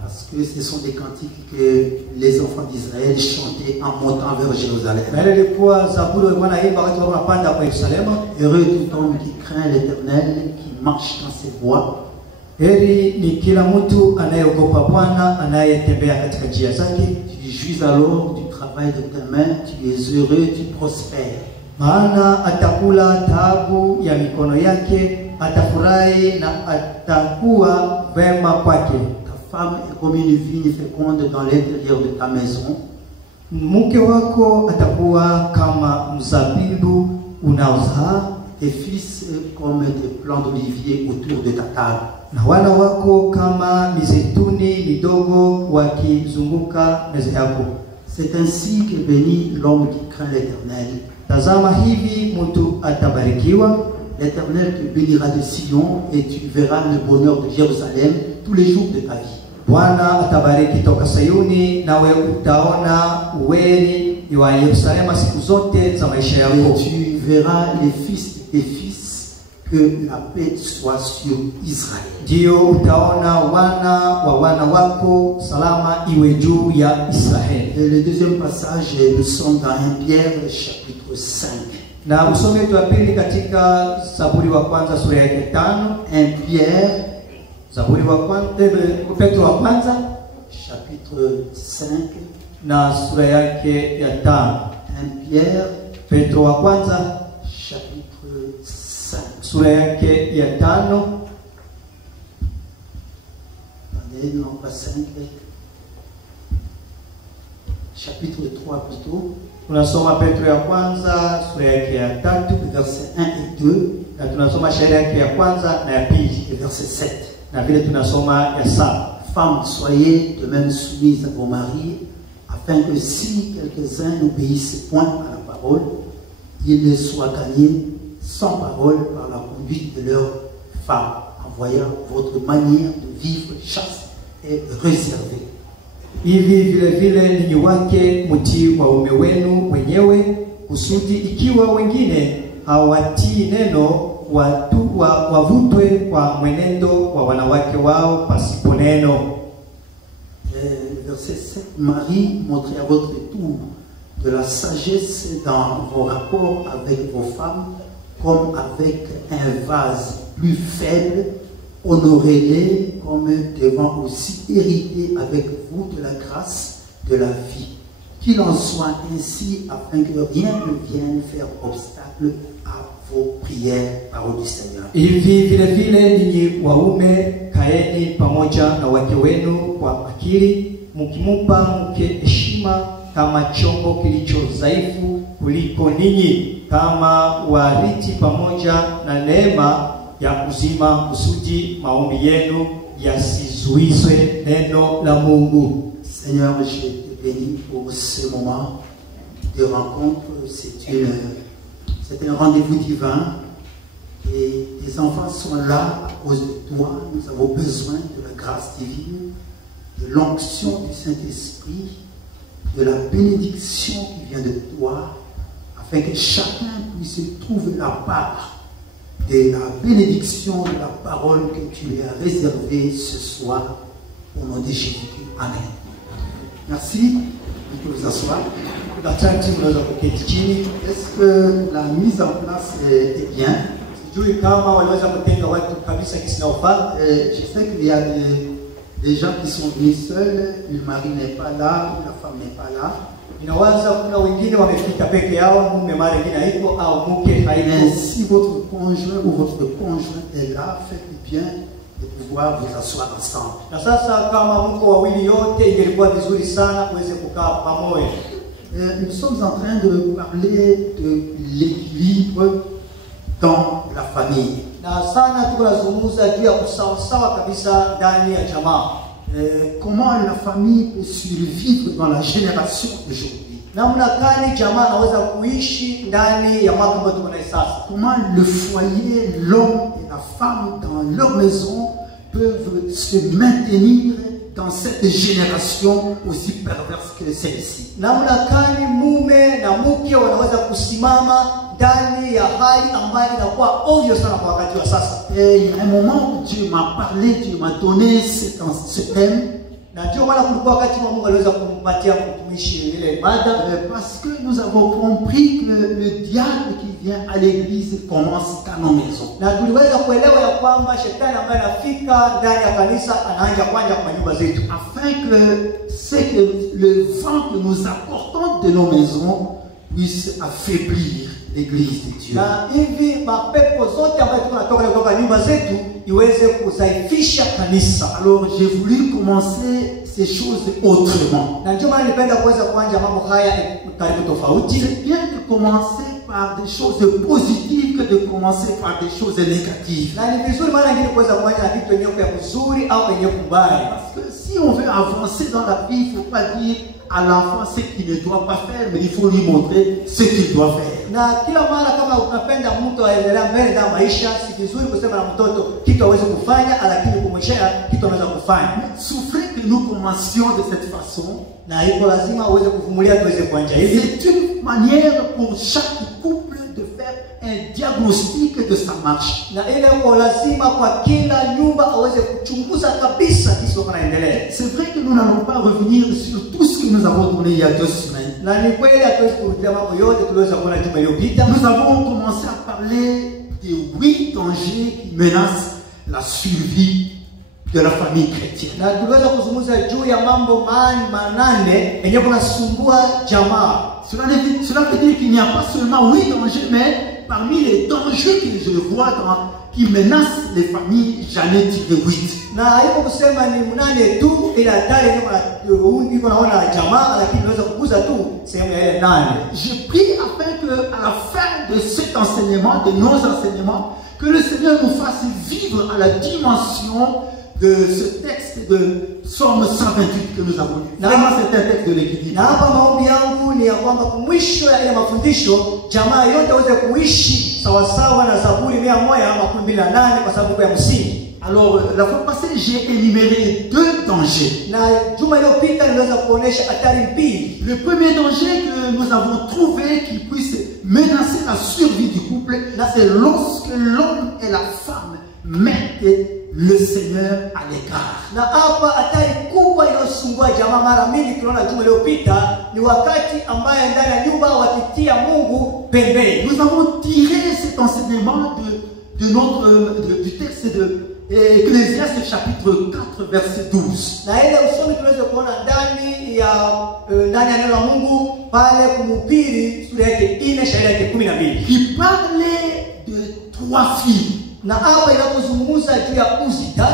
Parce que ce sont des cantiques que les enfants d'Israël chantaient en montant vers Jérusalem. Heureux tout homme qui craint l'Éternel, qui marche dans ses voies. Tu jouis alors du travail de tes mains, tu es heureux, tu prospères. Maana atakula taabu ya mikono yake, atafurahi na atakuwa vema kwake. Ta femme est comme une vigne féconde dans l'intérieur de ta maison. Mke wako atakuwa kama mzabibu unaozaa. Tes fils comme des plants d'olivier autour de ta table. Na wana wako kama mizeituni midogo wakizunguka meza yako. C'est ainsi que bénit l'homme qui craint l'Éternel. Tazama hivi mtu atabarikiwa. L'Éternel te bénira de Sion et tu verras le bonheur de Jérusalem tous les jours de ta vie. Bwana atabariki toka Sayuni, nawe utaona uweri wa Yerusalemu siku zote za maisha yako. Et tu verras les fils de tes fils, que la paix soit sur Israël. Ndio utaona wana wako, salama iwe juu ya Israeli. Et le deuxième passage, nous sommes dans 1 Pierre chapitre 5. Na usome tu pili katika Zaburi wa kwanza sura yake 5. 1 Pierre, Zaburi wa kwanza, Petro wa kwanza chapitre 5 na sura yake ya 5. 1 Pierre, Petro wa kwanza chapitre 5. Sura yake ya 5. Non pas 5. Chapitre 3 plutôt. Tunasoma Petro ya kwanza sura yake ya 3 versets 1 et 2. Na tunasoma shairi yake ya kwanza na ya pili verset 7. Na vile tunasoma ya 7. Femmes, soyez de même soumises à vos maris, afin que si quelques-uns n'obéissent point à la parole, ils ne soient gagnés sans parole par la conduite de leurs femmes, en voyant votre manière de vivre chaste et réservée. Hivi vile vile ninyi wake mtii waume wenu wenyewe, kusudi ikiwa wengine hawatii neno wavutwe kwa mwenendo wa wanawake wao pasipo neno. Verset 7. Marie, montrez à votre tour de la sagesse dans vos rapports avec vos femmes, comme avec un vase plus faible. Honorez-les comme devant aussi hériter avec vous de la grâce de la vie. Qu'il en soit ainsi afin que rien ne vienne faire obstacle à vos prières, parole du Seigneur. Hivi vile vile ninyi waume kaeni pamoja na wake wenu kwa akili, mkimupa mke heshima kama chombo kilicho dhaifu kuliko ninyi, kama warithi pamoja na neema ya uzima, kusudi maombi yenu yasizuizwe neno la Mungu. Seigneur, je te bénis pour ce moment de rencontre. C'est un rendez-vous divin et tes enfants sont là à cause de toi. Nous avons besoin de la grâce divine, de l'onction du Saint-Esprit, de la bénédiction qui vient de toi, afin que chacun puisse trouver la part de la bénédiction de la parole que tu lui as réservée ce soir au nom de Jésus-Christ. Amen. Merci. Vous pouvez vous asseoir. Est-ce que la mise en place est bien? Je sais qu'il y a des gens qui sont venus seuls, le mari n'est pas là, la femme n'est pas là. Mais si votre conjoint ou votre conjoint est là, faites bien de pouvoir vous asseoir ensemble. Nous sommes en train de parler de l'équilibre dans la famille. Comment la famille peut survivre dans la génération d'aujourd'hui? Comment le foyer, l'homme et la femme dans leur maison peuvent se maintenir dans cette génération aussi perverse que celle-ci? ndani ya hali ambayo inakuwa ovyo sana kwa wakati wa sasa. Et il y a un moment où Dieu m'a parlé, Dieu m'a donné ce thème. Na ndio maana kulikuwa wakati wa Mungu aliweza kumpatia mtumishi ile mada, Parce que nous avons compris que le diable qui vient à l'église commence dans nos maisons. Na tuliweza kuelewa ya kwamba shetani ambaye anafika ndani ya kanisa anaanza kwanza kwa nyumba zetu, Afin que c'est que le vent que nous apportons de nos maisons puisse affaiblir l'église de Dieu. na hivi mapepo zote ambayo tunatoka kutoka nyumba zetu iweze kusaifisha kanisa. Alors j'ai voulu commencer ces choses autrement. Na ndio maana nilipenda kuweza kuanza mambo haya karibu tofauti. C'est bien de commencer par des choses positives que de commencer par des choses négatives. Na ni vizuri mara nyingine kuweza kuanza na kitu yenyewe kwa mzuri au yenyewe kubaya. Parce que si on veut avancer dans la vie, il ne faut pas dire à l'enfant ce qu'il ne doit pas faire, mais il faut lui montrer ce qu'il doit faire. Na kila mara kama unapenda mtu aendelee mbele na maisha, si vizuri kusema na mtoto kitu hawezi kufanya, lakini kumwonyesha kitu anaweza kufanya. Souffrez que nous commencions de cette façon. Na hivyo lazima uweze kuvumilia tuweze kuanza hivi. C'est une manière pour chaque couple de faire un diagnostic de sa marche. Na ile kwa lazima kwa kila nyumba aweze kuchunguza kabisa kisi wanaendelea. C'est vrai que nous n'allons pas revenir sur tout ce que nous avons donné il y a 2 semaines. Na ni kweli hatuwezi kurudia mambo yote tuliweza kuona juma iliyopita. Nous avons commencé à parler des 8 dangers qui menacent la survie de la famille chrétienne. Na tuliweza kuzungumza juu ya mambo manane yenye kunasumbua jamaa. Cela veut dire qu'il n'y a pas seulement 8 dangers, mais parmi les dangers que je vois qui menacent les familles, j'en ai tiré 8. Na haiko kusema ni mnane tu, ila hatari iko naona jamaa, lakini tunaweza kukuza tu sehemu ya ile 8. Je prie afin que à la fin de cet enseignement, de nos enseignements, que le Seigneur nous fasse vivre à la dimension de ce texte de Psaume 128 que nous avons lu. Vraiment, c'est un texte de l'équilibre. Na hapa maombi yangu ni ya kwamba mwisho ya ile mafundisho jamaa yote waweze kuishi sawa sawa na Zaburi 128 kwa sababu ya msingi. Alors, la fois passée, j'ai énuméré 2 dangers. Na juma iliyopita niliweza kuonesha hatari mbili. Le premier danger que nous avons trouvé qui puisse menacer la survie du couple, c'est lorsque l'homme et la femme mettent le Seigneur à l'écart. Na hapa hatari kubwa inayosumbua jamaa mara mingi tunaona juma iliyopita ni wakati ambaye ndani ya nyumba wakitia Mungu pembeni. Nous avons tiré cet enseignement du texte de Ecclésiaste chapitre 4 verset 12. Na ile usomi tunaweza kuona ndani ya neno la Mungu pale Mhubiri sura yake 4 shairi yake 12. Qui parlait de 3 filles. Na hapa inapozungumza juu ya Uzita,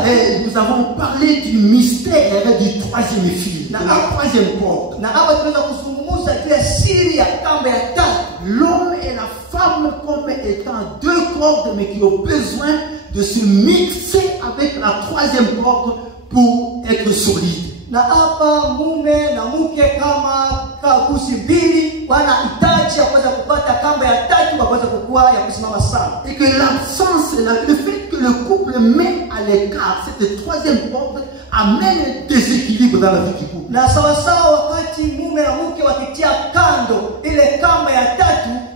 nous avons parlé du mystère du 3e fil, de la 3e corde. Na hapa tunaweza kuzungumza juu ya siri ya kamba ya 3. L'homme et la femme comme étant 2 cordes mais qui ont besoin de se mixer avec la 3e corde pour être solide. Na hapa mume na mke kama kusi mbili wanahitaji ya kuweza kupata kamba ya 3 kwa kuweza kukua ya kusimama sana. Et que l'absence, le fait que le couple met à l'écart cette 3e corde amène un déséquilibre dans la vie du couple. Na sawa sawa wakati mume na mke wakitia kando ile kamba ya 3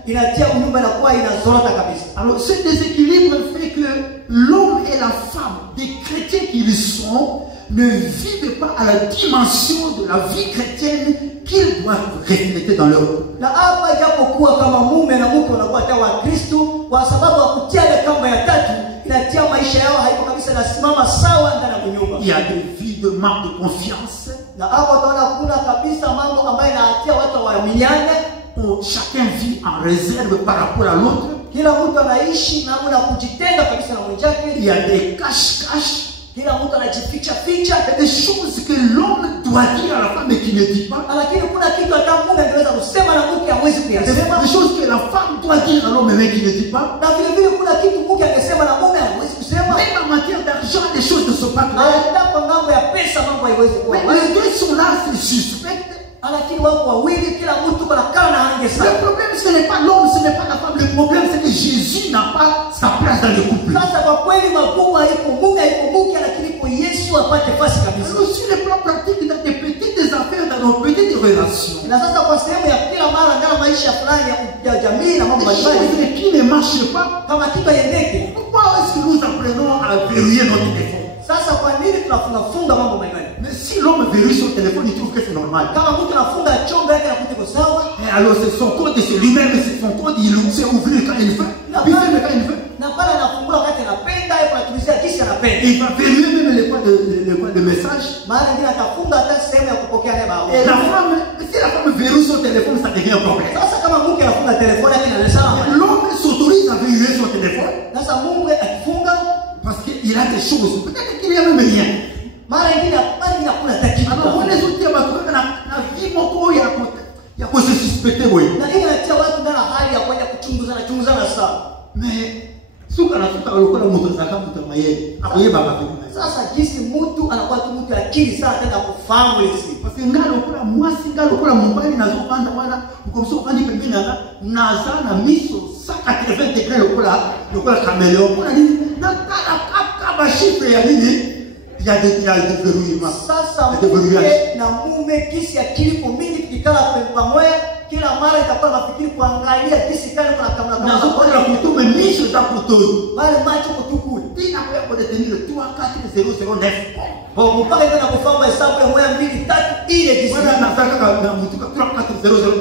inatia nyumba na kuwa inazorota kabisa. Alors ce déséquilibre fait que l'homme et la femme, des chrétiens qu'ils sont, ne vivent pas à la dimension de la vie chrétienne qu'ils doivent refléter dans leur couple. Na hapa japokuwa kama mume na mke wanakuwa hata wa Kristo, kwa sababu wakutia ile kamba ya 3 inatia maisha yao haiko kabisa nasimama sawa ndani ya nyumba. Il y a des vies de manque de confiance. Na hapa tunaona kuna kabisa mambo ambayo inatia watu waaminiane. Chacun vit en réserve par rapport à l'autre. Kila mtu anaishi namna kujitenga kabisa na mwenzake. Il y a des cache-cache. Kila mtu anajificha ficha. Des choses que l'homme doit dire à la femme et qui ne dit pas. Lakini kuna kitu hata mume anaweza kusema na mke hawezi kuyasema. Des choses que la femme doit dire à l'homme mais qui ne dit pas. Na vile vile kuna kitu mke angesema na mume hawezi kusema. Même en matière d'argent, des choses ne sont pas claires. Hata kwa mambo ya pesa mambo haiwezi kuwa. Mais les deux sont là, c'est suspect. Lakini wako wawili kila mtu kuna kana hange sana. Le problème ce n'est pas l'homme, ce n'est pas la femme. Le problème c'est que Jésus n'a pas sa place dans le couple. Sasa kwa kweli makubwa haiko mume haiko mke, lakini kwa Yesu apate nafasi kabisa. Alors sur le plan pratique, dans des petites affaires, dans nos petites relations. Na sasa kwa sehemu ya kila mara ndani maisha fulani ya jamii na mambo mbalimbali. Des choses qui ne marchent pas. Kama kitu haiendeki. Pourquoi est-ce que nous apprenons à verrouiller notre téléphone? Sasa kwa nini tunafunga mambo mbalimbali? Mais si l'homme verrouille son téléphone, il trouve que c'est normal. Kama mtu anafunga chombo yake na kutiko sawa. Et alors c'est son code, c'est lui-même, c'est son code, il sait ouvrir quand il veut, puis fermer quand il veut. Na pale anafungua wakati anapenda, hapo anatumizia kisi anapenda. Il va verrouiller même les codes de message. Mara nyingine atafunga hata sehemu ya kupokea neno. Et la femme, si la femme verrouille son téléphone, ça devient un problème. Sasa kama mke anafunga telefoni yake na lesama. L'homme s'autorise à verrouiller son téléphone. Sasa Mungu akifunga parce qu'il a des choses, peut-être qu'il n'y a même rien. Mara nyingine hakuna tatizo. Alors on est soutien à tout na vie moko ya ko se suspecter oui. Na ile inatia watu ndani hali ya kwenda kuchunguzana sana. Mais suka lokola mtu zaka mtu mayeye akoye baba vile. Sasa jinsi mtu anakuwa tu mtu akili sana tena kufahamu ile sifa. Parce que ngalo kula mwasi ngalo kula mobile nazo panda wala ukomso kandi pembeni na na miso 180 degrés lokola caméléon. Kuna nini? Na kaka chiffre ya nini? Il y a des verrouillements. Sasa mke na mume kisi akili kwa mingi tukikala pamoja kila mara itakuwa nafikiri kuangalia kisi kale kuna kama na sokoni la kutume misho za kutoa wale macho kutukuli tina kwa kudetenir 34009 kwa mpaka tena kufahamu hesabu ya 1 2 3 ile kisi bwana nataka na mtuka 34009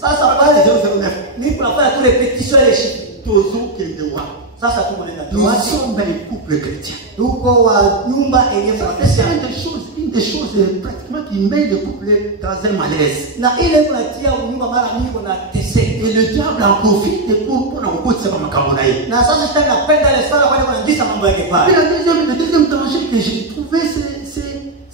sasa pale 009 ni tunafanya tu repetition ile chiffre tozo kendewa. Sasa tumeenda nous sommes un couple chrétien. Tuko wa nyumba yenye c'est une des choses pratiquement qui met le couple dans un malaise. Na ile kunatia nyumba mara nyingi kuna teseka. Et le diable en profite pour na kukosa kama kamona hii. Na sasa shetani anapenda ile sana kwa kuingiza mambo yake pale. Le deuxième danger que j'ai trouvé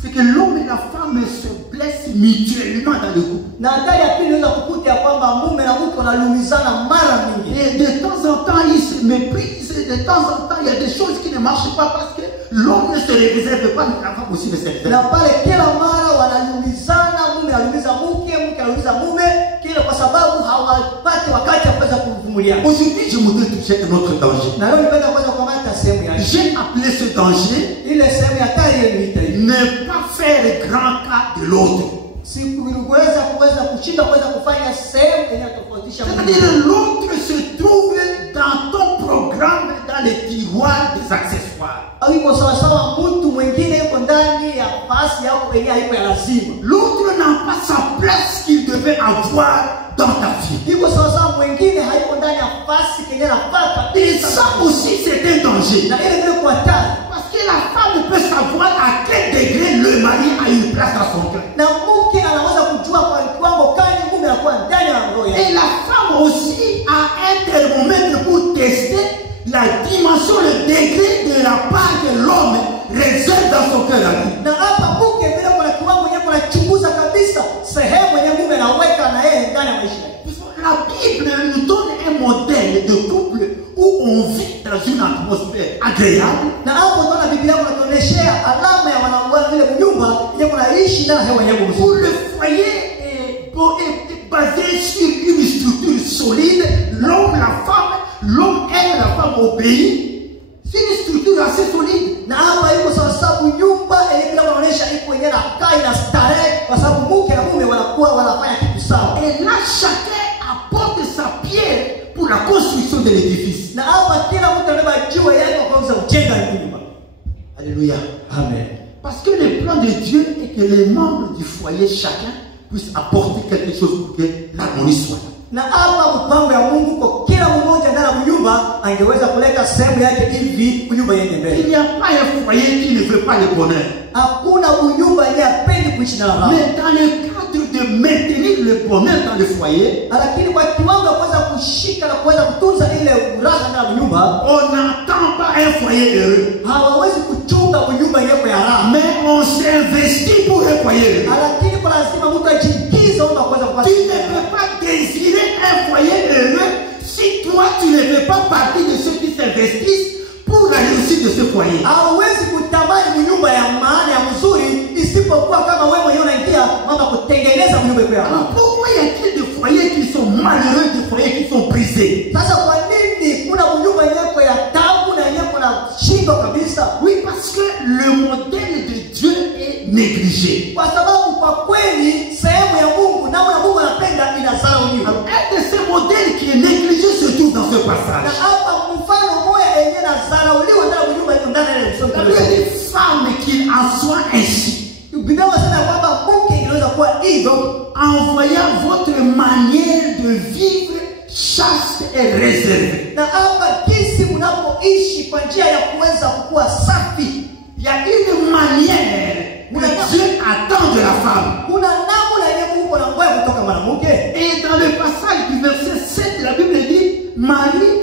c'est que l'homme et la femme se blessent mutuellement dans le couple. Na hatari ya pili inaweza kukuta ya kwamba mume na mke wanalumizana mara mingi. Et de temps en temps ils se méprisent, de temps en temps il y a des choses qui ne marchent pas parce que l'homme ne se réserve pas, la femme aussi ne se réserve. Na pale kila mara wanalumizana, mume analumiza mke, mke analumiza mume, kile kwa sababu hawapati wakati wa kuweza kuvumilia. Aujourd'hui je voudrais toucher un autre danger. Na leo nipenda kwanza kukamata sehemu ya j'ai appelé ce danger ile sehemu ya hatari ile ne pas faire grand cas de l'autre. Sikuweza kushinda kuweza kufanya sehemu inayotofautisha. C'est-à-dire l'autre se trouve dans ton programme, dans les tiroirs des accessoires. Haiko sawa sawa mtu mwingine yuko ndani ya pasi yako yenyewe haiko ya lazima. L'autre n'a pas sa place qu'il devait avoir dans ta vie. Iko sawa sawa mwingine haiko ndani ya pasi kenye anapata. Et ça aussi c'est un danger. Na ile ndio kwa hatari. Parce que la femme peut savoir à quel degré le mari a une place dans son cœur. Na mke anaweza kujua kwa kiwango gani mume anakuwa ndani ya roho yake. Et la femme aussi a un thermomètre pour tester la dimension, le degré de la part que l'homme réserve dans son cœur à lui. Na hapa mke bila kuna kiwango yeye anachunguza kabisa sehemu yenye mume anaweka na yeye ndani ya maisha. La Bible nous donne un modèle de couple où on vit dans une atmosphère agréable. Na hapo tunaona Biblia inatuonyesha alama ya wanaume vile nyumba yenye kunaishi na hewa yenye mzuri. Où le foyer est basé sur une structure solide, l'homme, la femme, l'homme aime, la femme obéit. C'est une structure assez solide. Na hapa iko sababu nyumba ile bila kuonyesha iko yenyewe na kai na starehe kwa sababu mke na mume wanakuwa wanafanya kitu sawa. Et là chacun apporte sa pierre pour la construction de l'édifice. Na hapa kila mtu anabeba jiwe yake kwa kuanza kujenga nyumba. Alléluia. Amen. Parce que le plan de Dieu est que les membres du foyer chacun puissent apporter quelque chose pour que l'harmonie soit. Na hapa mpango ya Mungu kwa kila mmoja ndani ya nyumba angeweza kuleta sehemu yake hivi nyumba yende mbele. Il n'y a pas un foyer qui ne veut pas le bonheur. Hakuna nyumba yenye hapendi kuishi na raha. Mais dans le cadre de maintenir le bonheur dans le foyer, lakini kwa kiwango cha kuweza kushika na kuweza kutunza ile raha ndani ya nyumba, on n'attend pas un foyer heureux. Hawawezi kuchunga nyumba yenyewe ya raha. Mais on s'investit pour un foyer heureux. Lakini kwa lazima mtu ajiingize ili kuweza kupata. Tu ne peux pas désirer un foyer heureux si toi tu ne fais pas partie de ceux qui s'investissent pour la réussite de ce foyer. Hauwezi kutamani nyumba ya maana ya mzuri isipokuwa kama wewe mwenyewe unaingia mambo kutengeneza nyumba yako ya raha. Pourquoi y a-t-il des foyers qui sont malheureux, des foyers qui sont brisés? Sasa kwa nini kuna nyumba yako ya taabu na yako na shingo kabisa? Oui, parce que le modèle de Dieu est négligé. Kwa sababu kwa kweli sehemu ya Mungu na Mungu anapenda inazaa nyumba. Un de qu'il en soit ainsi. Biblia inasema kwamba mke inaweza kuwa hivyo, En voyant votre manière de vivre chaste et réservée. na hapa jinsi mnapoishi kwa njia ya kuweza kuwa safi. Il y a une manière que Dieu attend de la femme. Kuna namna yenye Mungu anangoja kutoka mwanamke. Et dans le passage du verset 7, la Bible dit, Marie,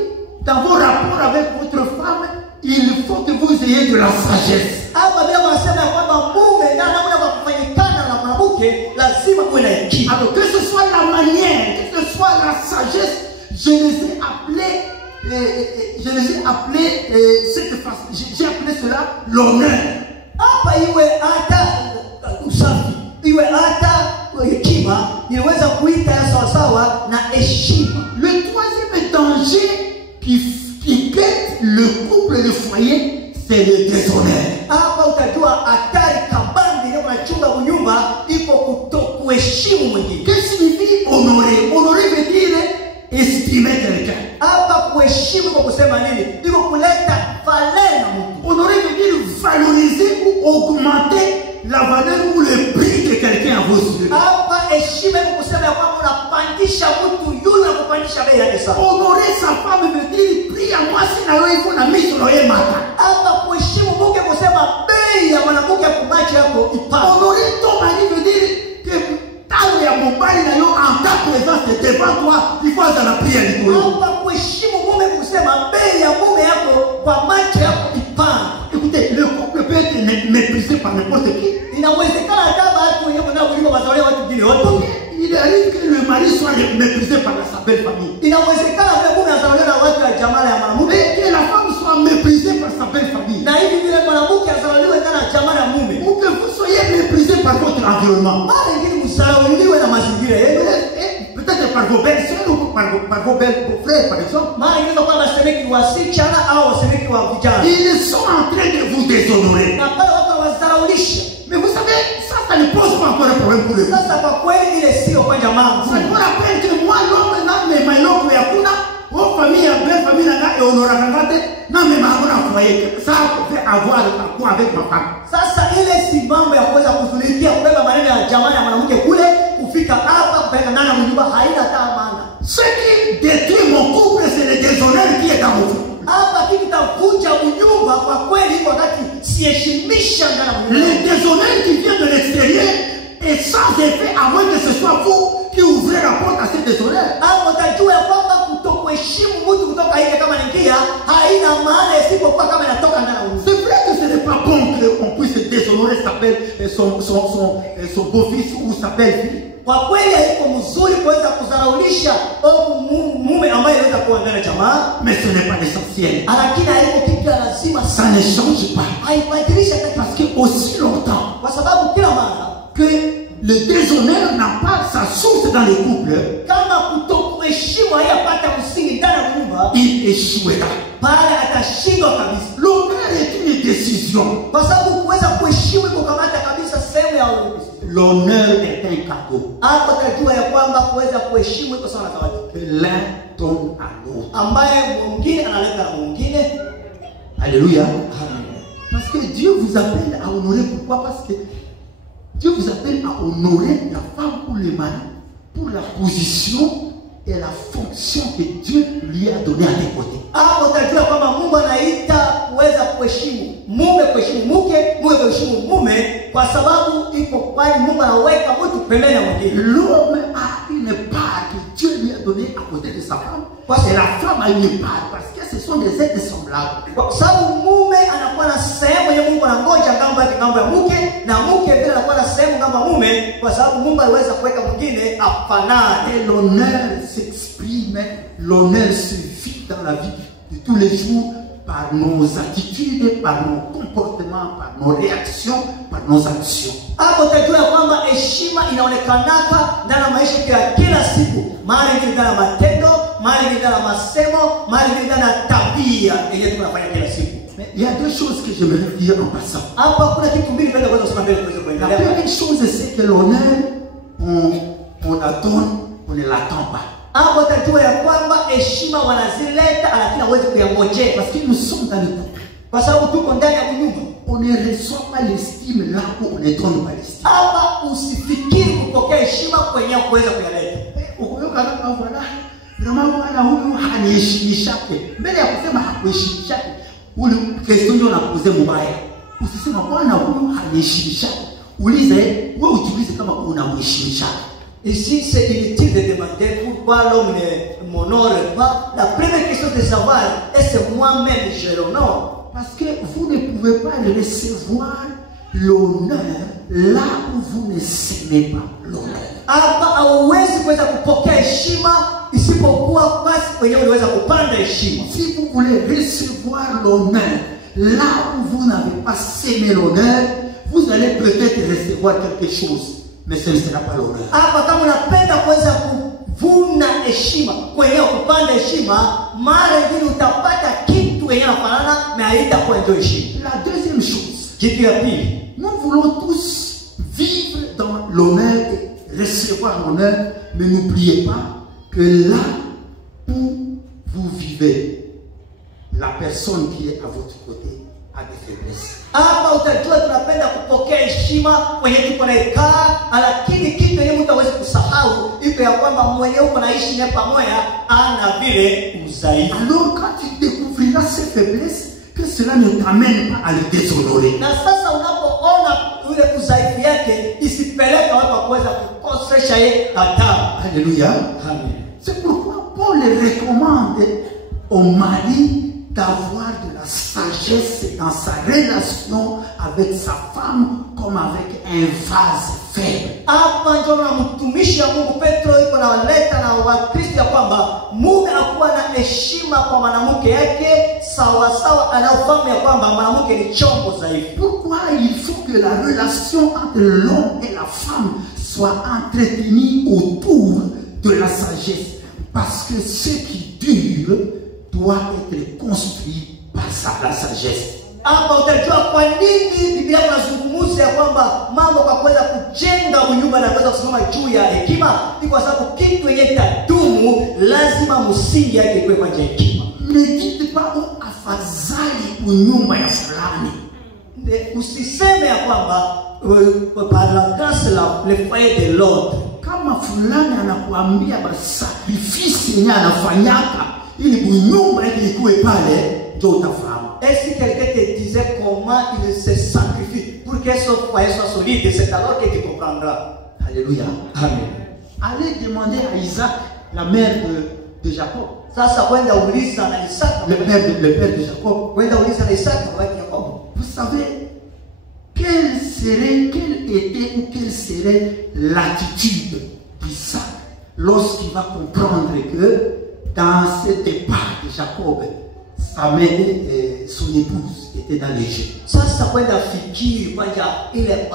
dans vos rapports avec votre femme, il faut que vous ayez de la sagesse. Hapa Biblia inasema kwamba mume na namna ya kufanyikana na mwanamke lazima kuwe na hekima. Alors que ce soit la manière, que ce soit la sagesse, je les ai appelés, cette façon, j'ai appelé cela l'honneur. Hapa iwe hata usafi, iwe hata hekima, inaweza kuita sawasawa na heshima. Le troisième danger qui guette le couple et le foyer, c'est le déshonneur. Hapa utajua hatari kabambi ile unachunga unyumba ipo kutokuheshimu mwingine. Qu'est-ce que signifie honorer? Honorer veut dire estimer quelqu'un. Hapa kuheshimu kwa kusema nini? Iko kuleta valeur na mtu. Honorer veut dire valoriser ou augmenter la valeur ou le prix que quelqu'un a vos yeux. Hapa heshima iko kusema ya kwamba unapandisha mtu yule na kupandisha bei yake sana. Honorer sa femme veut dire prix à moi si na wewe iko na mimi na mata. Hapa kuheshimu mke kusema bei ya mwanamke ya kumachi yako ipande. Honorer ton mari veut dire que tawe ya mobali na yo en ta présence devant toi, il faut aller la prière du Dieu. Hapa kuheshimu mume kusema bei ya mume yako kwa macho yako ipande. Écoutez, le couple peut être méprisé par n'importe qui. Inawezekana hata watu wenyewe kwenda kuliko mazoea watu wengine wote. Il arrive que le mari soit méprisé par sa belle famille. Inawezekana vile mume azaliwa na watu wa jamaa ya mwanamke, Et que la femme soit méprisée par sa belle famille. na hivi vile mwanamke azaliwa na jamaa ya mume. Ou que vous soyez méprisé par votre environnement. Mara nyingine msauliwe na mazingira yenu. Peut-être par vos belles sœurs ou par vos belles frères, par exemple. Mara nyingine kwa wasemeki wa wasichana au wasemeki wa vijana. Ils sont en train de vous déshonorer. Na pale watu wazaraulisha. Mais vous savez, ça ne pose pas encore un problème pour le Sasa kwa kweli ile sio kwa jamaa. C'est pour la peine que moi, l'homme, mais maïloko yakuna, aux familles, belle famille, et honorangate, non, mais ma foyer, ça peut avoir quoi avec ma femme. Sasa ile si mambo ya kuweza kuzulikia kubeba maneno ya jamaa ya mwanamke kule kufika hapa kupeleka ndani ya nyumba haina hata maana. Ce qui détruit mon couple, c'est le déshonneur qui est dans mon couple. Hapa kitu kitavunja unyumba kwa kweli wakati siheshimisha ndani ya Le nyumba. déshonneur qui vient de l'extérieur est sans effet à moins que ce soit vous qui ouvrez la porte à ce déshonneur. Hapo utajua kwamba kutokuheshimu mtu kutoka nje kama ningia haina maana isipokuwa kama inatoka ndani ya nyumba. C'est vrai que ce n'est pas bon qu'on puisse déshonorer son beau-fils ou sa belle-fille. Kwa kweli haiko mzuri kuweza kudharaulisha au mume ambaye anaweza kuwa ndani ya jamaa, Mais ce n'est pas l'essentiel. lakini haiko kitu lazima Ça ne change pas. haibadilisha hata Parce que aussi longtemps kwa sababu kila mara que le déshonneur n'a pas sa source dans les couples, kama kutokuheshimu hayapata msingi ndani ya nyumba, il échouera. pale atashindwa kabisa. L'honneur est une décision. Kwa sababu kuweza kuheshimu iko kamata kabisa sehemu ya L'honneur est un cadeau hapo utajua ya kwamba kuweza kuheshimu iko sawa na zawadi que l'un donne à l'autre. ambaye mwingine analeta na mwingine. Alléluia. Amen. Parce que Dieu vous appelle à honorer. Pourquoi? Parce que Dieu vous appelle à honorer la femme ou le mari pour la position et la fonction que Dieu lui a donnée à tes côtés. Hapo utajua kwamba Mungu anaita kuweza kuheshimu mume, kuheshimu mke, mume kuheshimu mume, kwa sababu iko kwani Mungu anaweka mtu pembeni ya mwingine. L'homme a une part que Dieu lui a donnée à côté de sa femme. Et la femme a une part parce que ce sont des êtres semblables. Kwa sababu mume anakuwa na sehemu ya Mungu anangoja ngambo yake, ngambo ya mke, na mke vile anakuwa na sehemu ngambo ya mume, kwa sababu Mungu aliweza kuweka mwingine afanane. Et l'honneur s'exprime, l'honneur se vit dans la vie de tous les jours par nos attitudes, par nos comportements, par nos réactions, par nos actions. Hapo utajua kwamba heshima inaonekanaka ndani ya maisha ya kila siku, mara nyingi ndani ya matendo, mara nyingi ndani ya masemo, mara nyingi ndani ya tabia yenyewe tunafanya kila siku. Mais il y a deux choses que j'aimerais dire en passant. Hapa kuna kitu mbili pale kwanza kusema mbele tuweze La kuendelea. première chose, c'est que l'honneur, on la donne, on ne l'attend pas. Hapo utajua ya kwamba heshima wanazileta lakini hawezi kuyangojea. Parce que nous sommes dans le couple. Kwa sababu tuko ndani ya nyumba. On ne reçoit pas l'estime là où on ne donne pas l'estime. Hapa usifikiri kupokea heshima kwenye kuweza kuyaleta. Ukoyoka kama voilà. Vraiment bwana huyu haniheshimishake. Mbele ya kusema hakuheshimishake, ule question ndio unapoze mbaya. Usisema bwana huyu haniheshimishake. Ulize wewe, ujiulize kama unamheshimishake. Ici, c'est inutile de demander pourquoi l'homme ne m'honore pas. La première question de savoir, est-ce que moi-même je l'honore? Parce que vous ne pouvez pas recevoir l'honneur là où vous ne s'aimez pas l'honneur. Hapa hauwezi kuweza kupokea heshima isipokuwa basi wenyewe unaweza kupanda heshima. Si vous voulez recevoir l'honneur là où vous n'avez pas s'aimé l'honneur, vous allez peut-être recevoir quelque chose, mais ce ne sera pas l'honneur. Hapa kama unapenda kuweza kuvuna heshima, kwenye kupanda heshima, mara nyingine utapata kitu yenye inafanana na haitakuwa ndio heshima. La deuxième chose, kitu ya pili, nous voulons tous vivre dans l'honneur et recevoir l'honneur, mais n'oubliez pas que là où vous vivez, la personne qui est à votre côté a des faiblesses. Hapa utajua tunapenda kupokea heshima kwenye tuko naekaa, lakini kitu yenye mtu hawezi kusahau ipo ya kwamba mwenye uko naishi naye pamoja ana vile udhaifu. Alors quand tu découvriras ses faiblesses, que cela ne t'amène pas à le déshonorer. Na sasa unapoona ule udhaifu yake isipeleka watu kuweza kukosesha yeye hata. Alléluia. Amen. C'est pourquoi Paul recommande au mari d'avoir de la sagesse dans sa relation avec sa femme comme avec un vase faible. Hapa ndio na mtumishi wa Mungu Petro yuko na leta na Wakristo ya kwamba mume akuwa na heshima kwa mwanamke yake sawa sawa anaofahamu ya kwamba mwanamke ni chombo dhaifu. Pourquoi il faut que la relation entre l'homme et la femme soit entretenue autour de la sagesse? Parce que ce qui dure doit être construit par la sagesse. Hapa utajua kwa nini Biblia inazungumzia kwamba mambo kwa kuweza kujenga nyumba na kuweza kusimama juu ya hekima, ni kwa sababu kitu yenye tadumu lazima msingi yake iwe kwa hekima. Ne dites pas afadhali nyumba ya fulani. Usiseme ya kwamba par la grâce le foyer de l'autre. Kama fulani anakuambia basi sacrifice yenye anafanyaka ili nyumba yake ikuwe pale, ndio utafahamu. Et si quelqu'un te disait comment il se sacrifie pour que son foyer soit solide, c'est alors que tu comprendras. Alléluia. Amen. Allez demander à Isaac, la mère de Jacob. Sasa kwenda uliza na Isaka, le père de Jacob. Kwenda uliza na Isaka kwa Jacob. Vous savez quelle était ou quelle serait l'attitude d'Isaac lorsqu'il va comprendre que dans ce départ de Jacob, sa mère et son épouse étaient dans les jeux. Sasa kwenda fikiri kwanja ile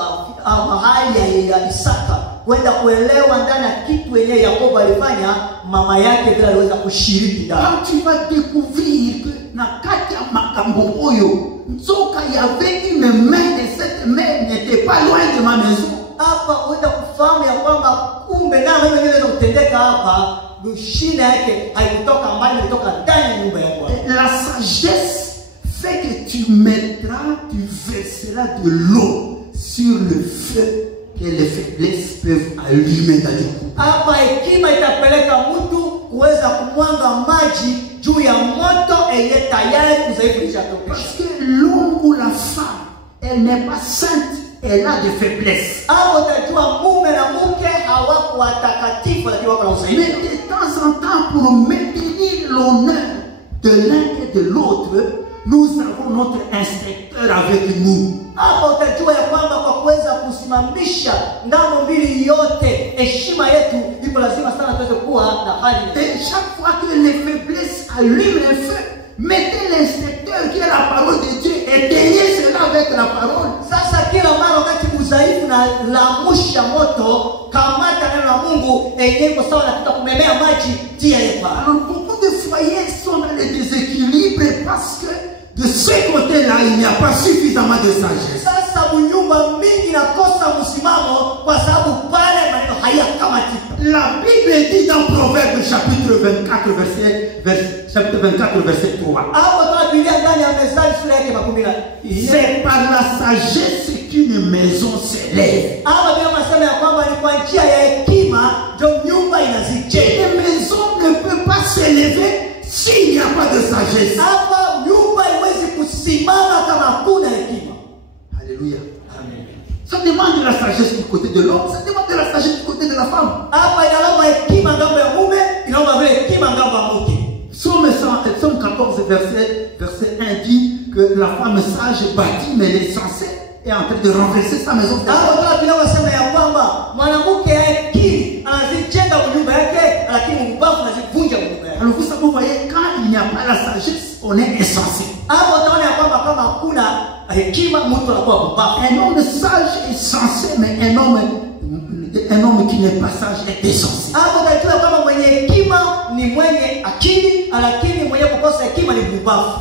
mahali ya Isaka, kwenda kuelewa ndani kitu yenye Yakobo alifanya mama yake bila aliweza kushiriki ndani. Quand tu vas découvrir que na kati ya makambo oyo nzoka y avait une main et cette main n'était pas loin de ma maison. Hapa uenda kufahamu ya kwamba kumbe na mimi niweza kutendeka hapa, mshina yake haikutoka mbali, ilitoka ndani ya nyumba yako. La sagesse fait que tu verseras de l'eau sur le feu que les faiblesses peuvent allumer dans les couples. Hapa hekima itapeleka mtu kuweza kumwanga maji juu ya moto yenye tayari kuzaifulisha toka. Parce que l'homme ou la femme, elle n'est pas sainte, elle a des faiblesses. Hapo utajua mume na mke hawako watakatifu, lakini wako na udhaifu. Mais de temps en temps, pour maintenir l'honneur de l'un et de l'autre, nous avons notre inspecteur avec nous. Hapa utajua ya kwamba kwa kuweza kusimamisha ngambo mbili yote heshima yetu iko lazima sana tuweze kuwa na hali. Et chaque fois que les faiblesses allument un feu, mettez l'inspecteur qui est la parole de Dieu, éteignez cela avec la parole. Sasa kila mara wakati udhaifu na lamusha moto, kamata neno la Mungu yenyewe kwa sawa na tutakumemea maji tia yepa. Alors beaucoup de foyers sont dans le déséquilibre parce que de ce côté-là, il n'y a pas suffisamment de sagesse. Sasa nyumba mingi nakosa msimamo kwa sababu pale hayakamati. La Bible dit dans Proverbe chapitre 24 verset chapitre 24, verset 3. C'est par la sagesse qu'une maison s'élève. Une maison ne peut pas s'élever s'il n'y a pas de sagesse. Alléluia. Amen. Ça demande de la sagesse du côté de l'homme, ça demande de la sagesse du côté de la femme. Psaume 14, verset 1 dit que la femme sage bâtit, mais l'insensé est en train de renverser sa maison. Alors vous voyez, quand il n'y a pas la sagesse, on est insensé. Un homme sage est sensé, mais un homme qui n'est pas sage est insensé.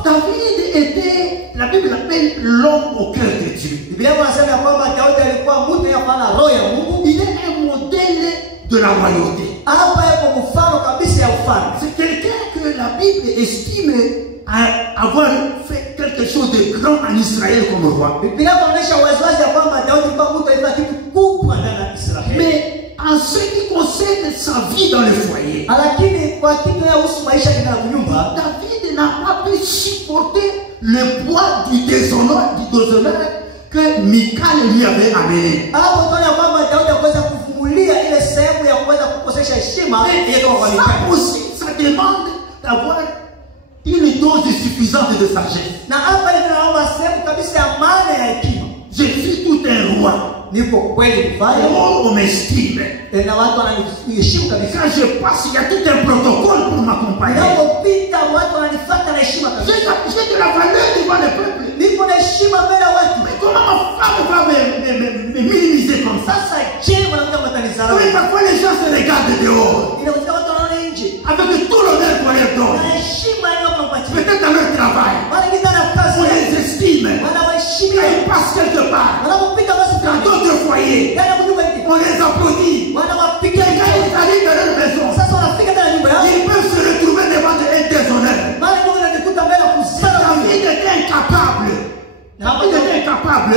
David était, la Bible l'appelle l'homme au cœur de Dieu. Il est un modèle de la royauté. C'est quelqu'un que la Bible estime avoir fait quelque chose de grand en Israël comme roi. Mais en ce qui concerne sa vie dans le foyer, David n'a pas pu supporter le poids du déshonneur que Michal lui avait amené. Ça aussi, ça demande d'avoir une dose suffisante de sagesse. Je suis tout un roi. On m'estime. Quand je passe, il y a tout un protocole pour m'accompagner. J'ai de la valeur devant le peuple. Mais comment ma femme va me minimiser comme ça? Oui, parfois les gens se regardent dehors avec tout l'honneur qu'on leur donne. Peut-être dans leur travail, on les estime. Quand ils passent quelque part, dans d'autres foyers, on les applaudit. Quand ils arrivent dans leur maison, ils peuvent se retrouver devant un déshonneur. David était incapable